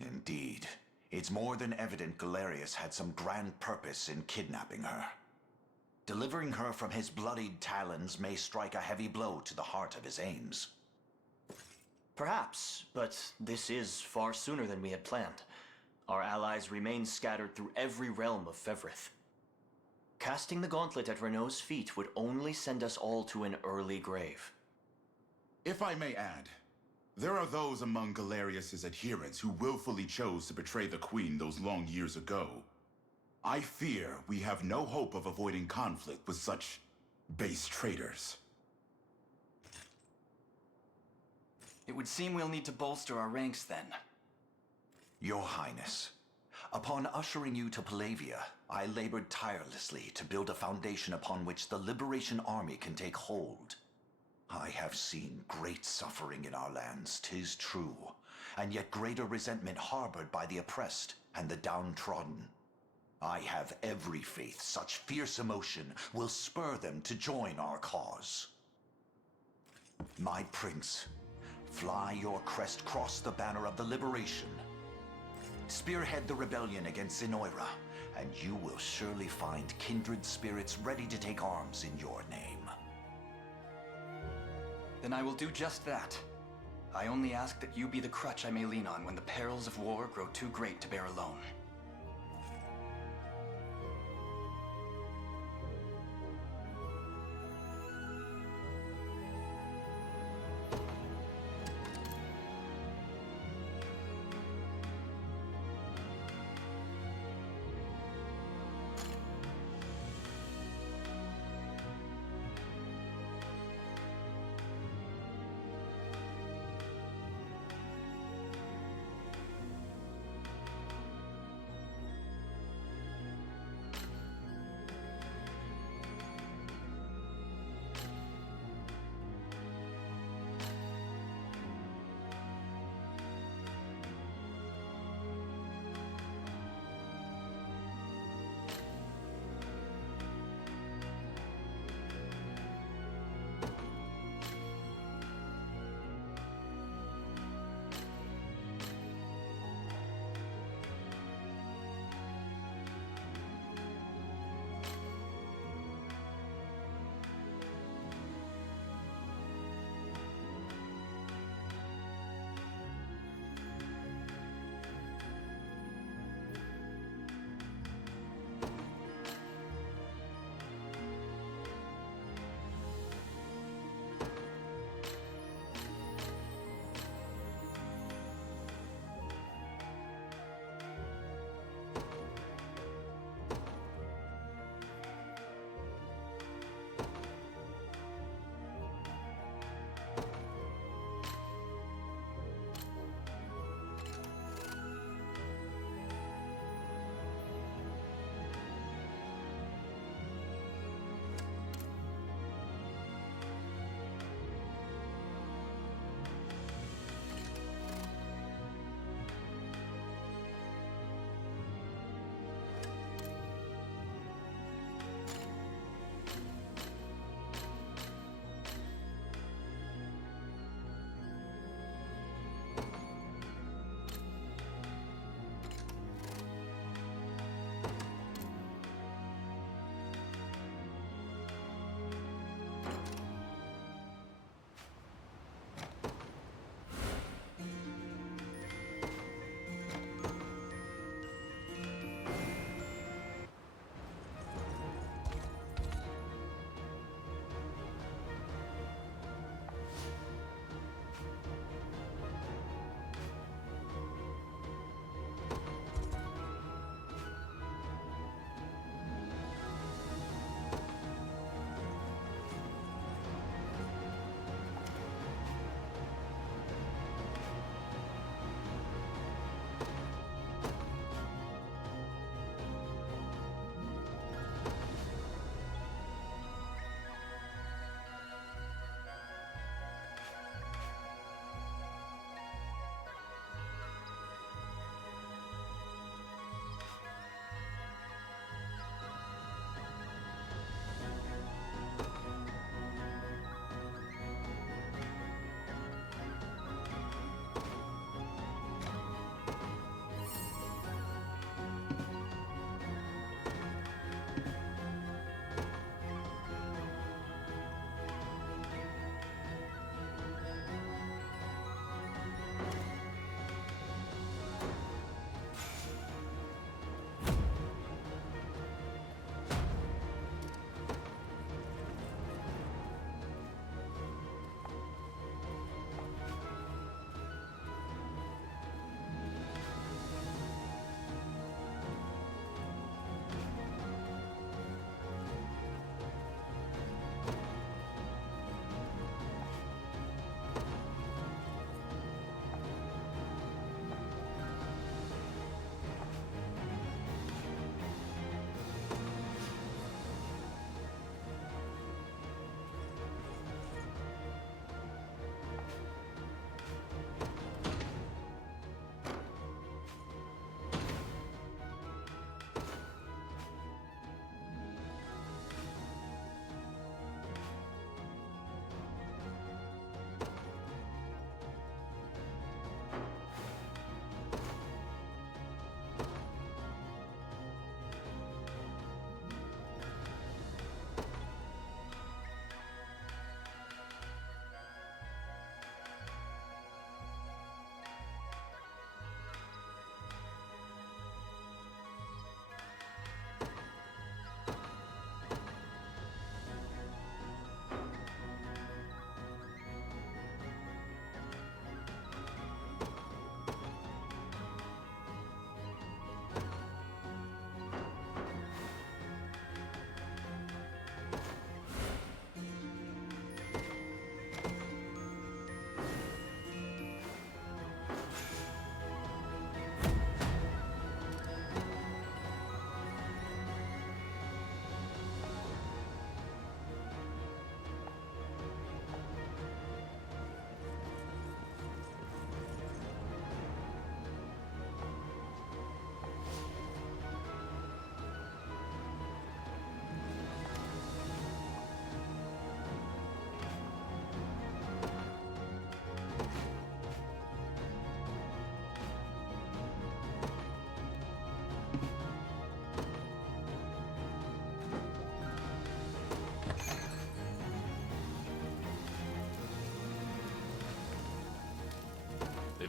Indeed. It's more than evident Galerius had some grand purpose in kidnapping her. Delivering her from his bloodied talons may strike a heavy blow to the heart of his aims. Perhaps, but this is far sooner than we had planned. Our allies remain scattered through every realm of Fevrith. Casting the gauntlet at Renault's feet would only send us all to an early grave. If I may add, there are those among Galerius's adherents who willfully chose to betray the Queen those long years ago. I fear we have no hope of avoiding conflict with such base traitors. It would seem we'll need to bolster our ranks then. Your Highness, upon ushering you to Palavia, I labored tirelessly to build a foundation upon which the Liberation Army can take hold. I have seen great suffering in our lands, 'tis true, and yet greater resentment harbored by the oppressed and the downtrodden. I have every faith such fierce emotion will spur them to join our cause. My prince, fly your crest across the banner of the liberation. Spearhead the rebellion against Zenoira, and you will surely find kindred spirits ready to take arms in your name. Then I will do just that. I only ask that you be the crutch I may lean on when the perils of war grow too great to bear alone.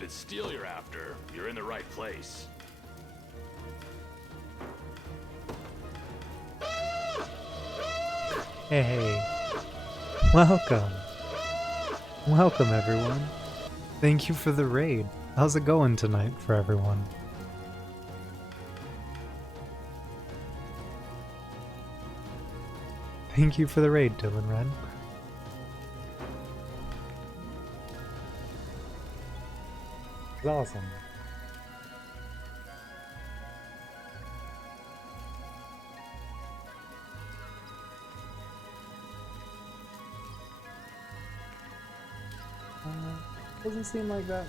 it's steel you're after, you're in the right place. Hey. Welcome. Welcome, everyone. Thank you for the raid. How's it going tonight for everyone? Thank you for the raid, Dylan Red. It's awesome. Doesn't seem like that.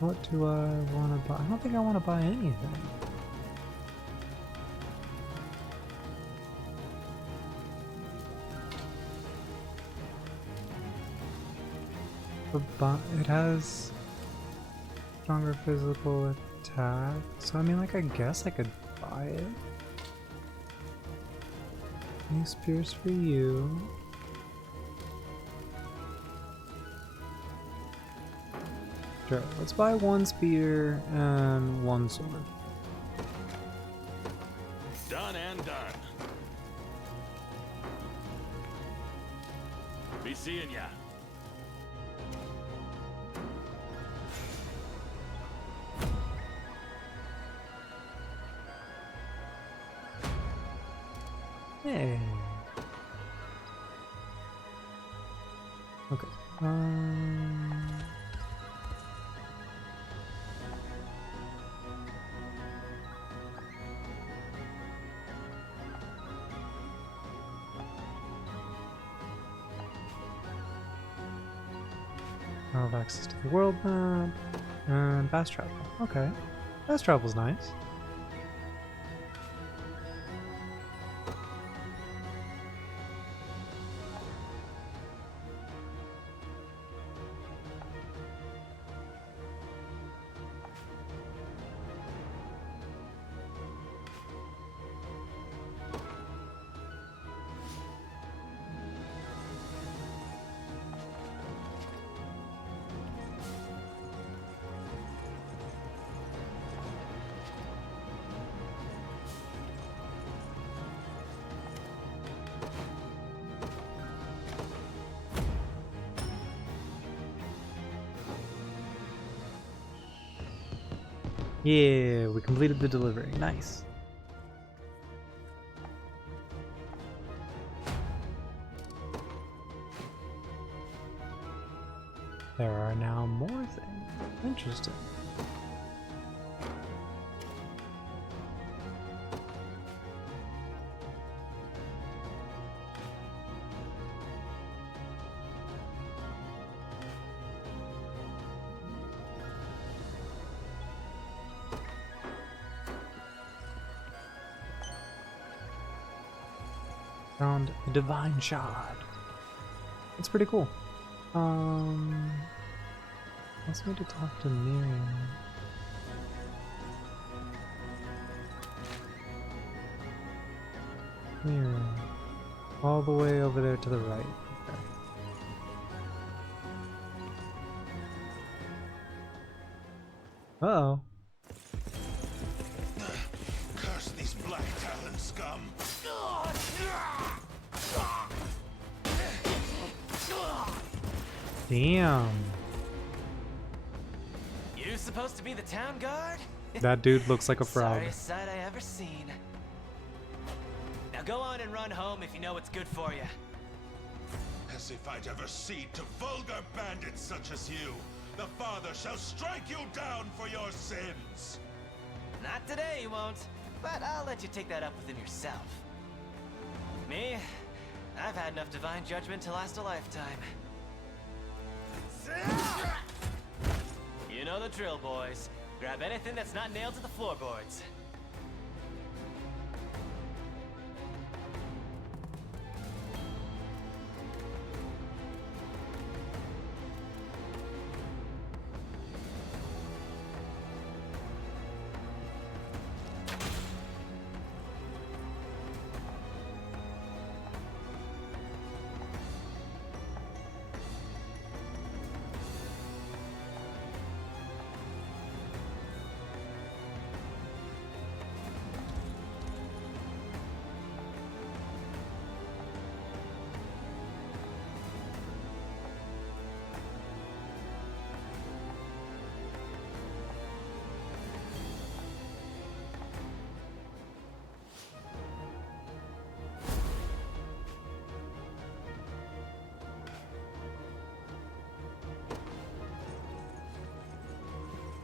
What do I want to buy? I don't think I want to buy anything. But it has stronger physical attack, so I mean, like, I guess I could buy it. New spears for you. Sure, let's buy one spear and one sword. Done and done. Be seeing ya. Hey. Okay. I have access to the world map and fast travel. Okay, fast travel's nice. Yeah, we completed the delivery. Nice. There are now more things. Interesting. Found a divine shard. It's pretty cool. Let's need to talk to Miriam. Miriam. All the way over there to the right. Okay. Uh-oh. Curse these black talon scum. Damn. You supposed to be the town guard? That dude looks like a frog. Sorriest sight I ever seen. Now go on and run home if you know what's good for you. As if I'd ever cede to vulgar bandits such as you. the Father shall strike you down for your sins. Not today, you won't. But I'll let you take that up within yourself. Me? I've had enough divine judgment to last a lifetime. You know the drill, boys. Grab anything that's not nailed to the floorboards.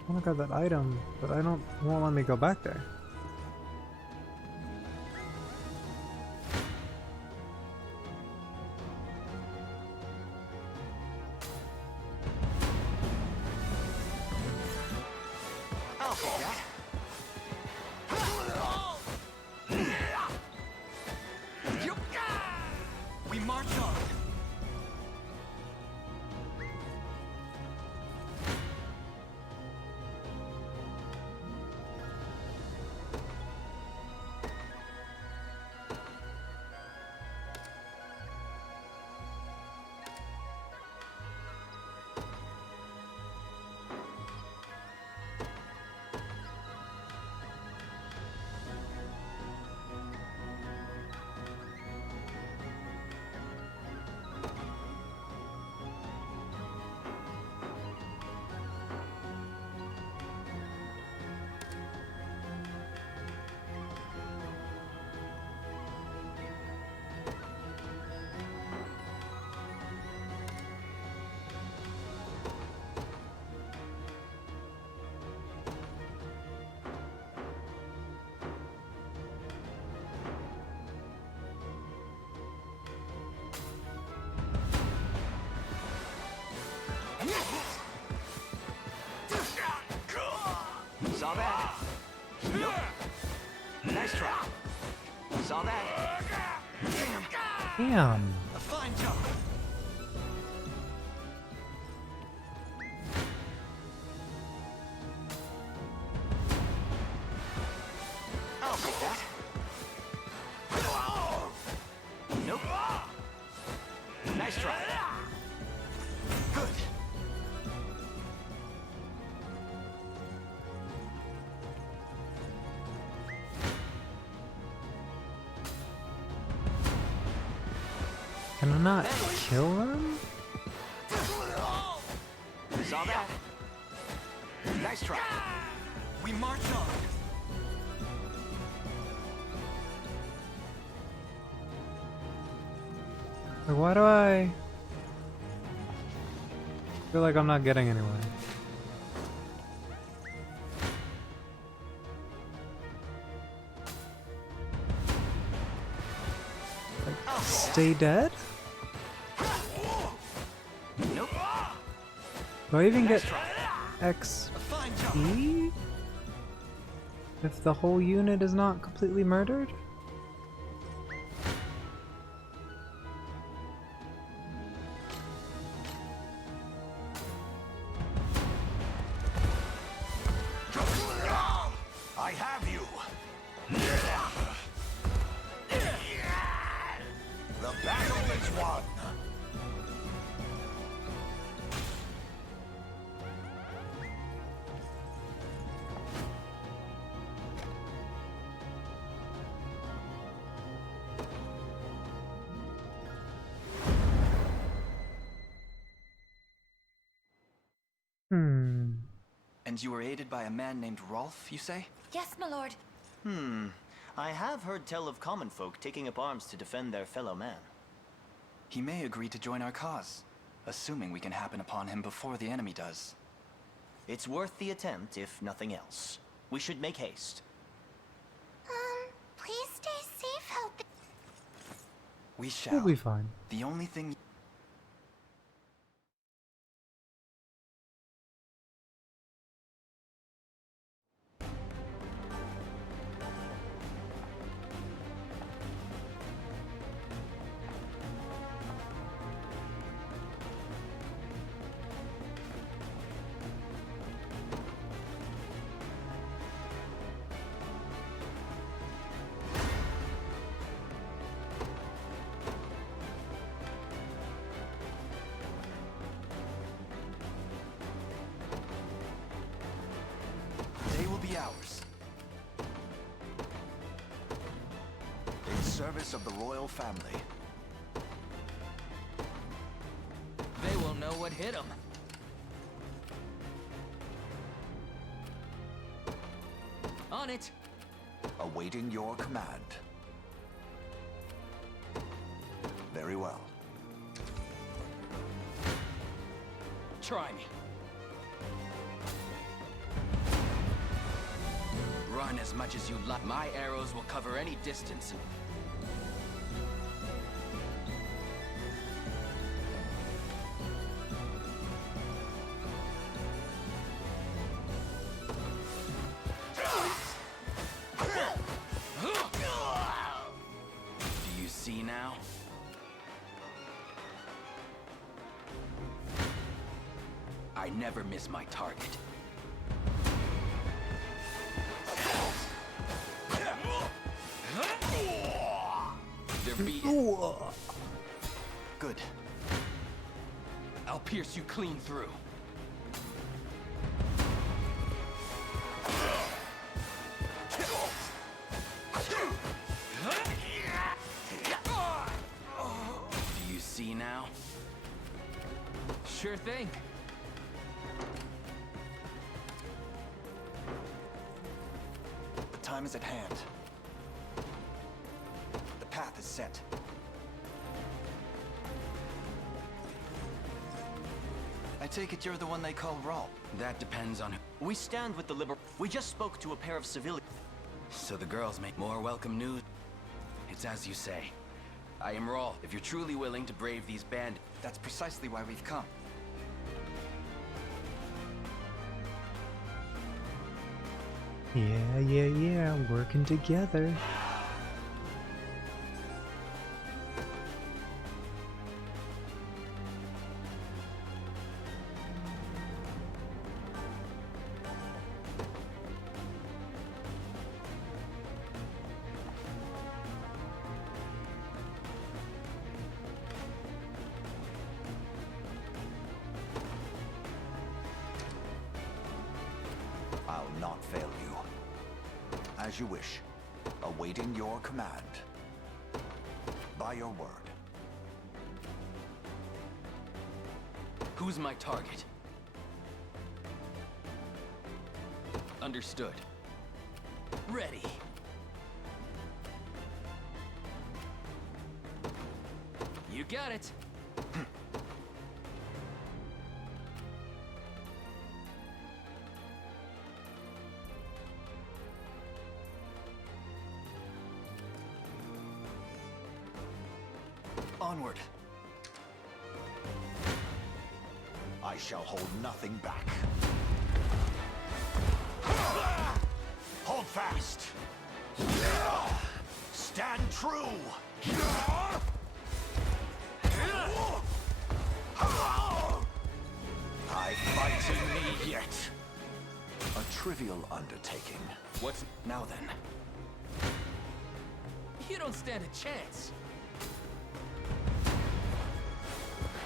I want to grab that item, but I don't. It won't let me go back there. I'll take that. We march on. Saw that. Nope. Nice try. Saw that. Damn. A fine job. I'll take that. Nope. Nice try. Good. Can I not kill them? Saw that. Nice try. We march on. Like, why do I feel like I'm not getting anywhere? Like, stay dead? Nope. Do I even Nice get try. XP? If the whole unit is not completely murdered? I have you. The battle is won. And you were aided by a man named Rolf, you say? Yes, my lord. I have heard tell of common folk taking up arms to defend their fellow man. He may agree to join our cause, assuming we can happen upon him before the enemy does. It's worth the attempt, if nothing else. We should make haste. Please stay safe out there. We shall. We'll be fine. The only thing... They will be ours. In service of the royal family. They will know what hit them. On it. Awaiting your command. Very well. Try me. Run as much as you like. My arrows will cover any distance. Do you see now? I never miss my target. They're beaten. Good. I'll pierce you clean through. Do you see now? Sure thing. The time is at hand. The path is set. I take it you're the one they call Raw. That depends on who. We stand with the Liberal. We just spoke to a pair of civilians. So the girls make more welcome news. It's as you say. I am Raw. If you're truly willing to brave these bandits. That's precisely why we've come. Yeah, working together. I'll not fail you. As you wish. Awaiting your command. By your word. Who's my target? Understood. Ready. You got it. Onward. I shall hold nothing back. Hold fast. Stand true. I fight in me yet. A trivial undertaking. What's now then? You don't stand a chance.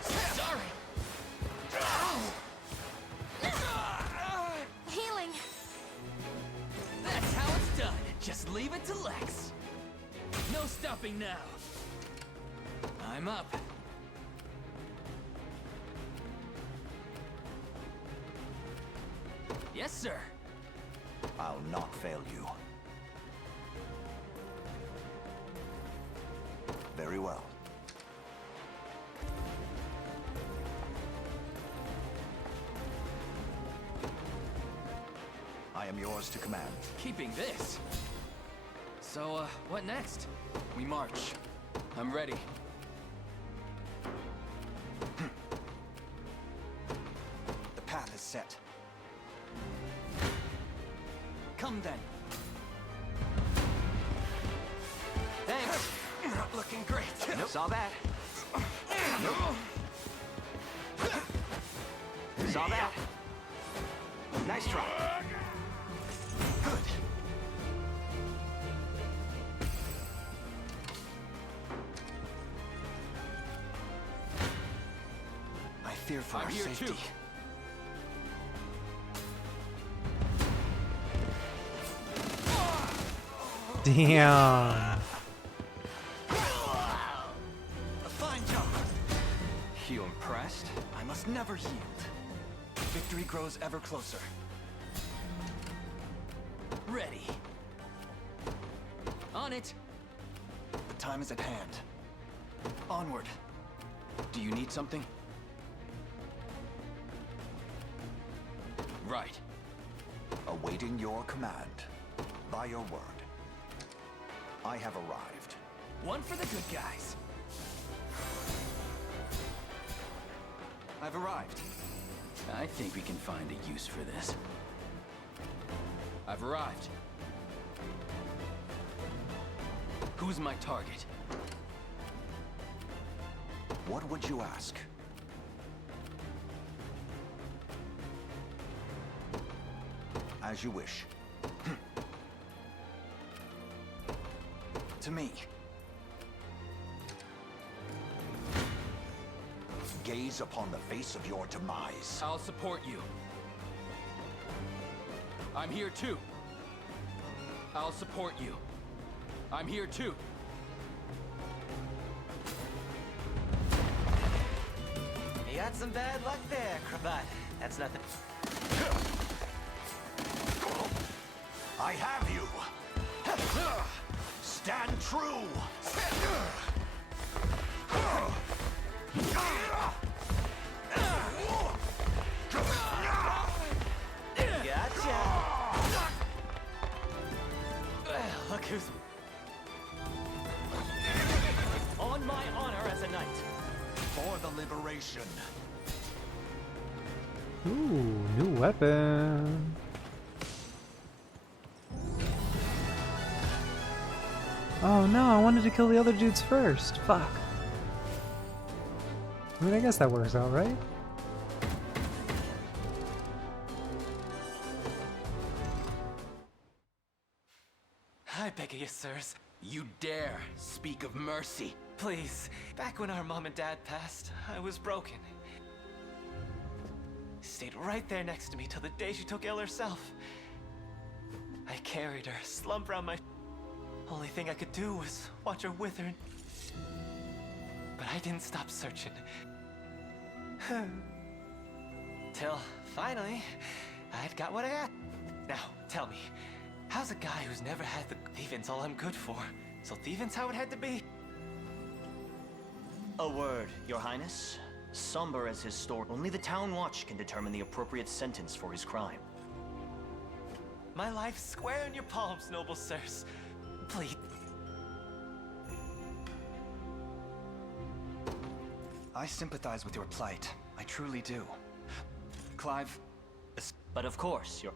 Sorry. Healing. That's how it's done. Just leave it to Lex. No stopping now. I'm up. Yes, sir. I'll not fail you. Very well. am yours to command. Keeping this. So, what next? We march. I'm ready. The path is set. Come then. Thanks. Not looking great. Nope. Saw that. Nope. Saw that. Nice try. Good. I fear for our safety. Too. Damn. A fine job. You impressed? I must never yield. Victory grows ever closer. Ready. On it. The time is at hand. Onward. Do you need something? Right. Awaiting your command. By your word. I have arrived. One for the good guys. I've arrived. I think we can find a use for this. I've arrived. Who's my target? What would you ask? As you wish. To me. Gaze upon the face of your demise. I'll support you. I'm here too. I'll support you. I'm here too. You got some bad luck there, but that's nothing. I have you. Stand true. Gotcha. Look who's on my honor as a knight. For the liberation. Ooh, new weapon. Oh no, I wanted to kill the other dudes first. Fuck. I mean, I guess that works out, right? I beg of you, sirs. You dare speak of mercy. Please, back when our mom and dad passed, I was broken. Stayed right there next to me till the day she took ill herself. I carried her, slumped around my... Only thing I could do was watch her wither. But I didn't stop searching. Till, finally, I'd got what I had. Now, tell me, how's a guy who's never had the thievings all I'm good for? So thievings how it had to be? A word, Your Highness. Somber as his story, only the Town Watch can determine the appropriate sentence for his crime. My life's square in your palms, noble sirs. Please. I sympathize with your plight. I truly do. Clive... But of course, you're...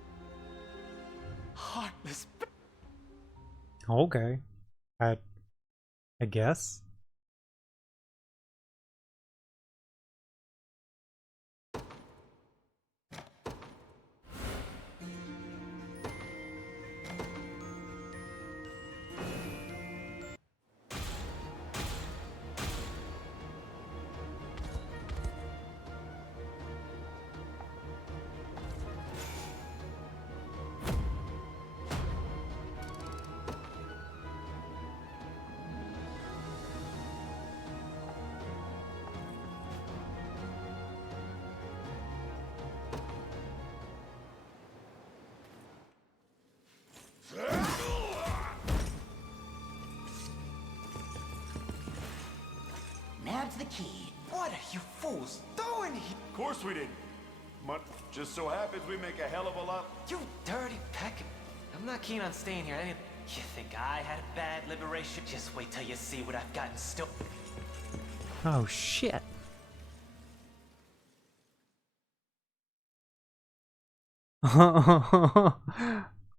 Heartless... Okay. I guess. Nab's the key. What are you fools doing here? Of course we didn't. But just so happens we make a hell of a lot. You dirty peck. I'm not keen on staying here any. You think I had a bad liberation? Just wait till you see what I've got in store. Oh shit.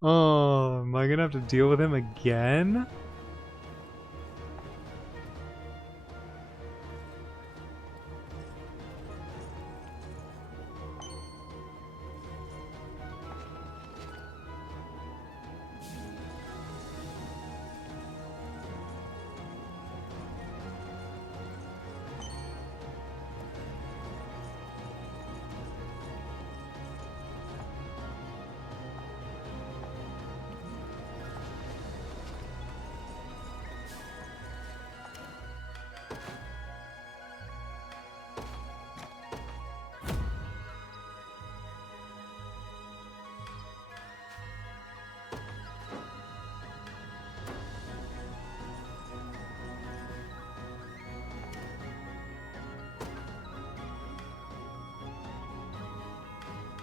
Oh, am I gonna have to deal with him again?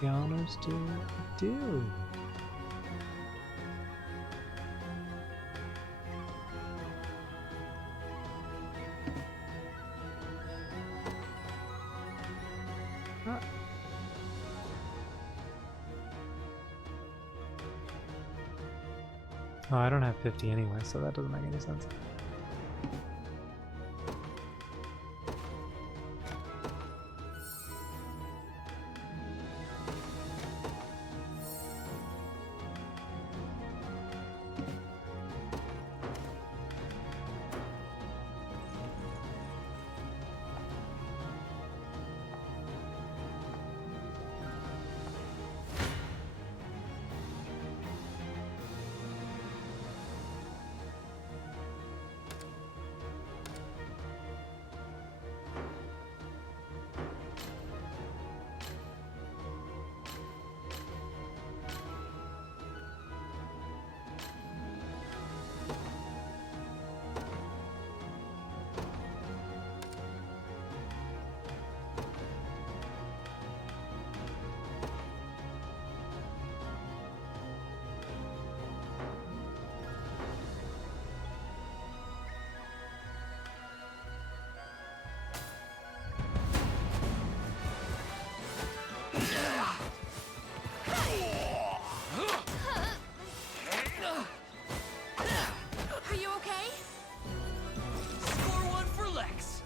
The honors do. Ah. Oh, I don't have 50 anyway, so that doesn't make any sense. Are you okay? Score one for Lex.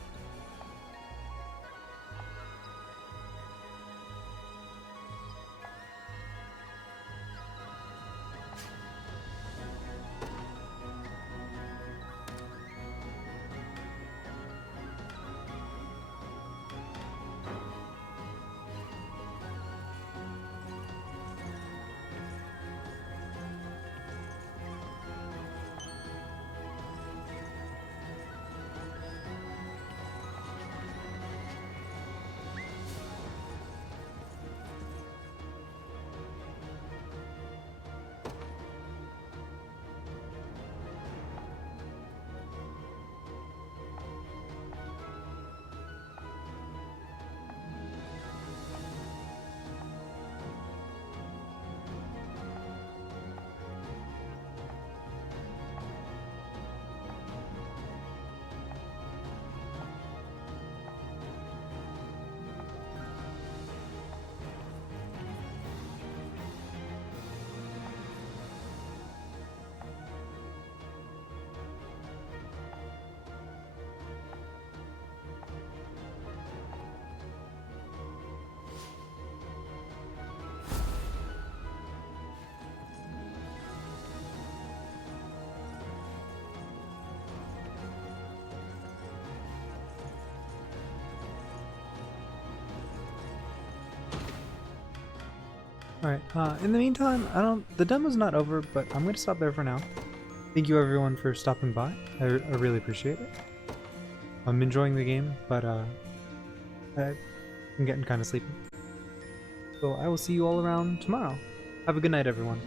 Alright, in the meantime, the demo's not over, but I'm gonna stop there for now. Thank you everyone for stopping by. I really appreciate it. I'm enjoying the game, but I'm getting kind of sleepy. So I will see you all around tomorrow. Have a good night, everyone.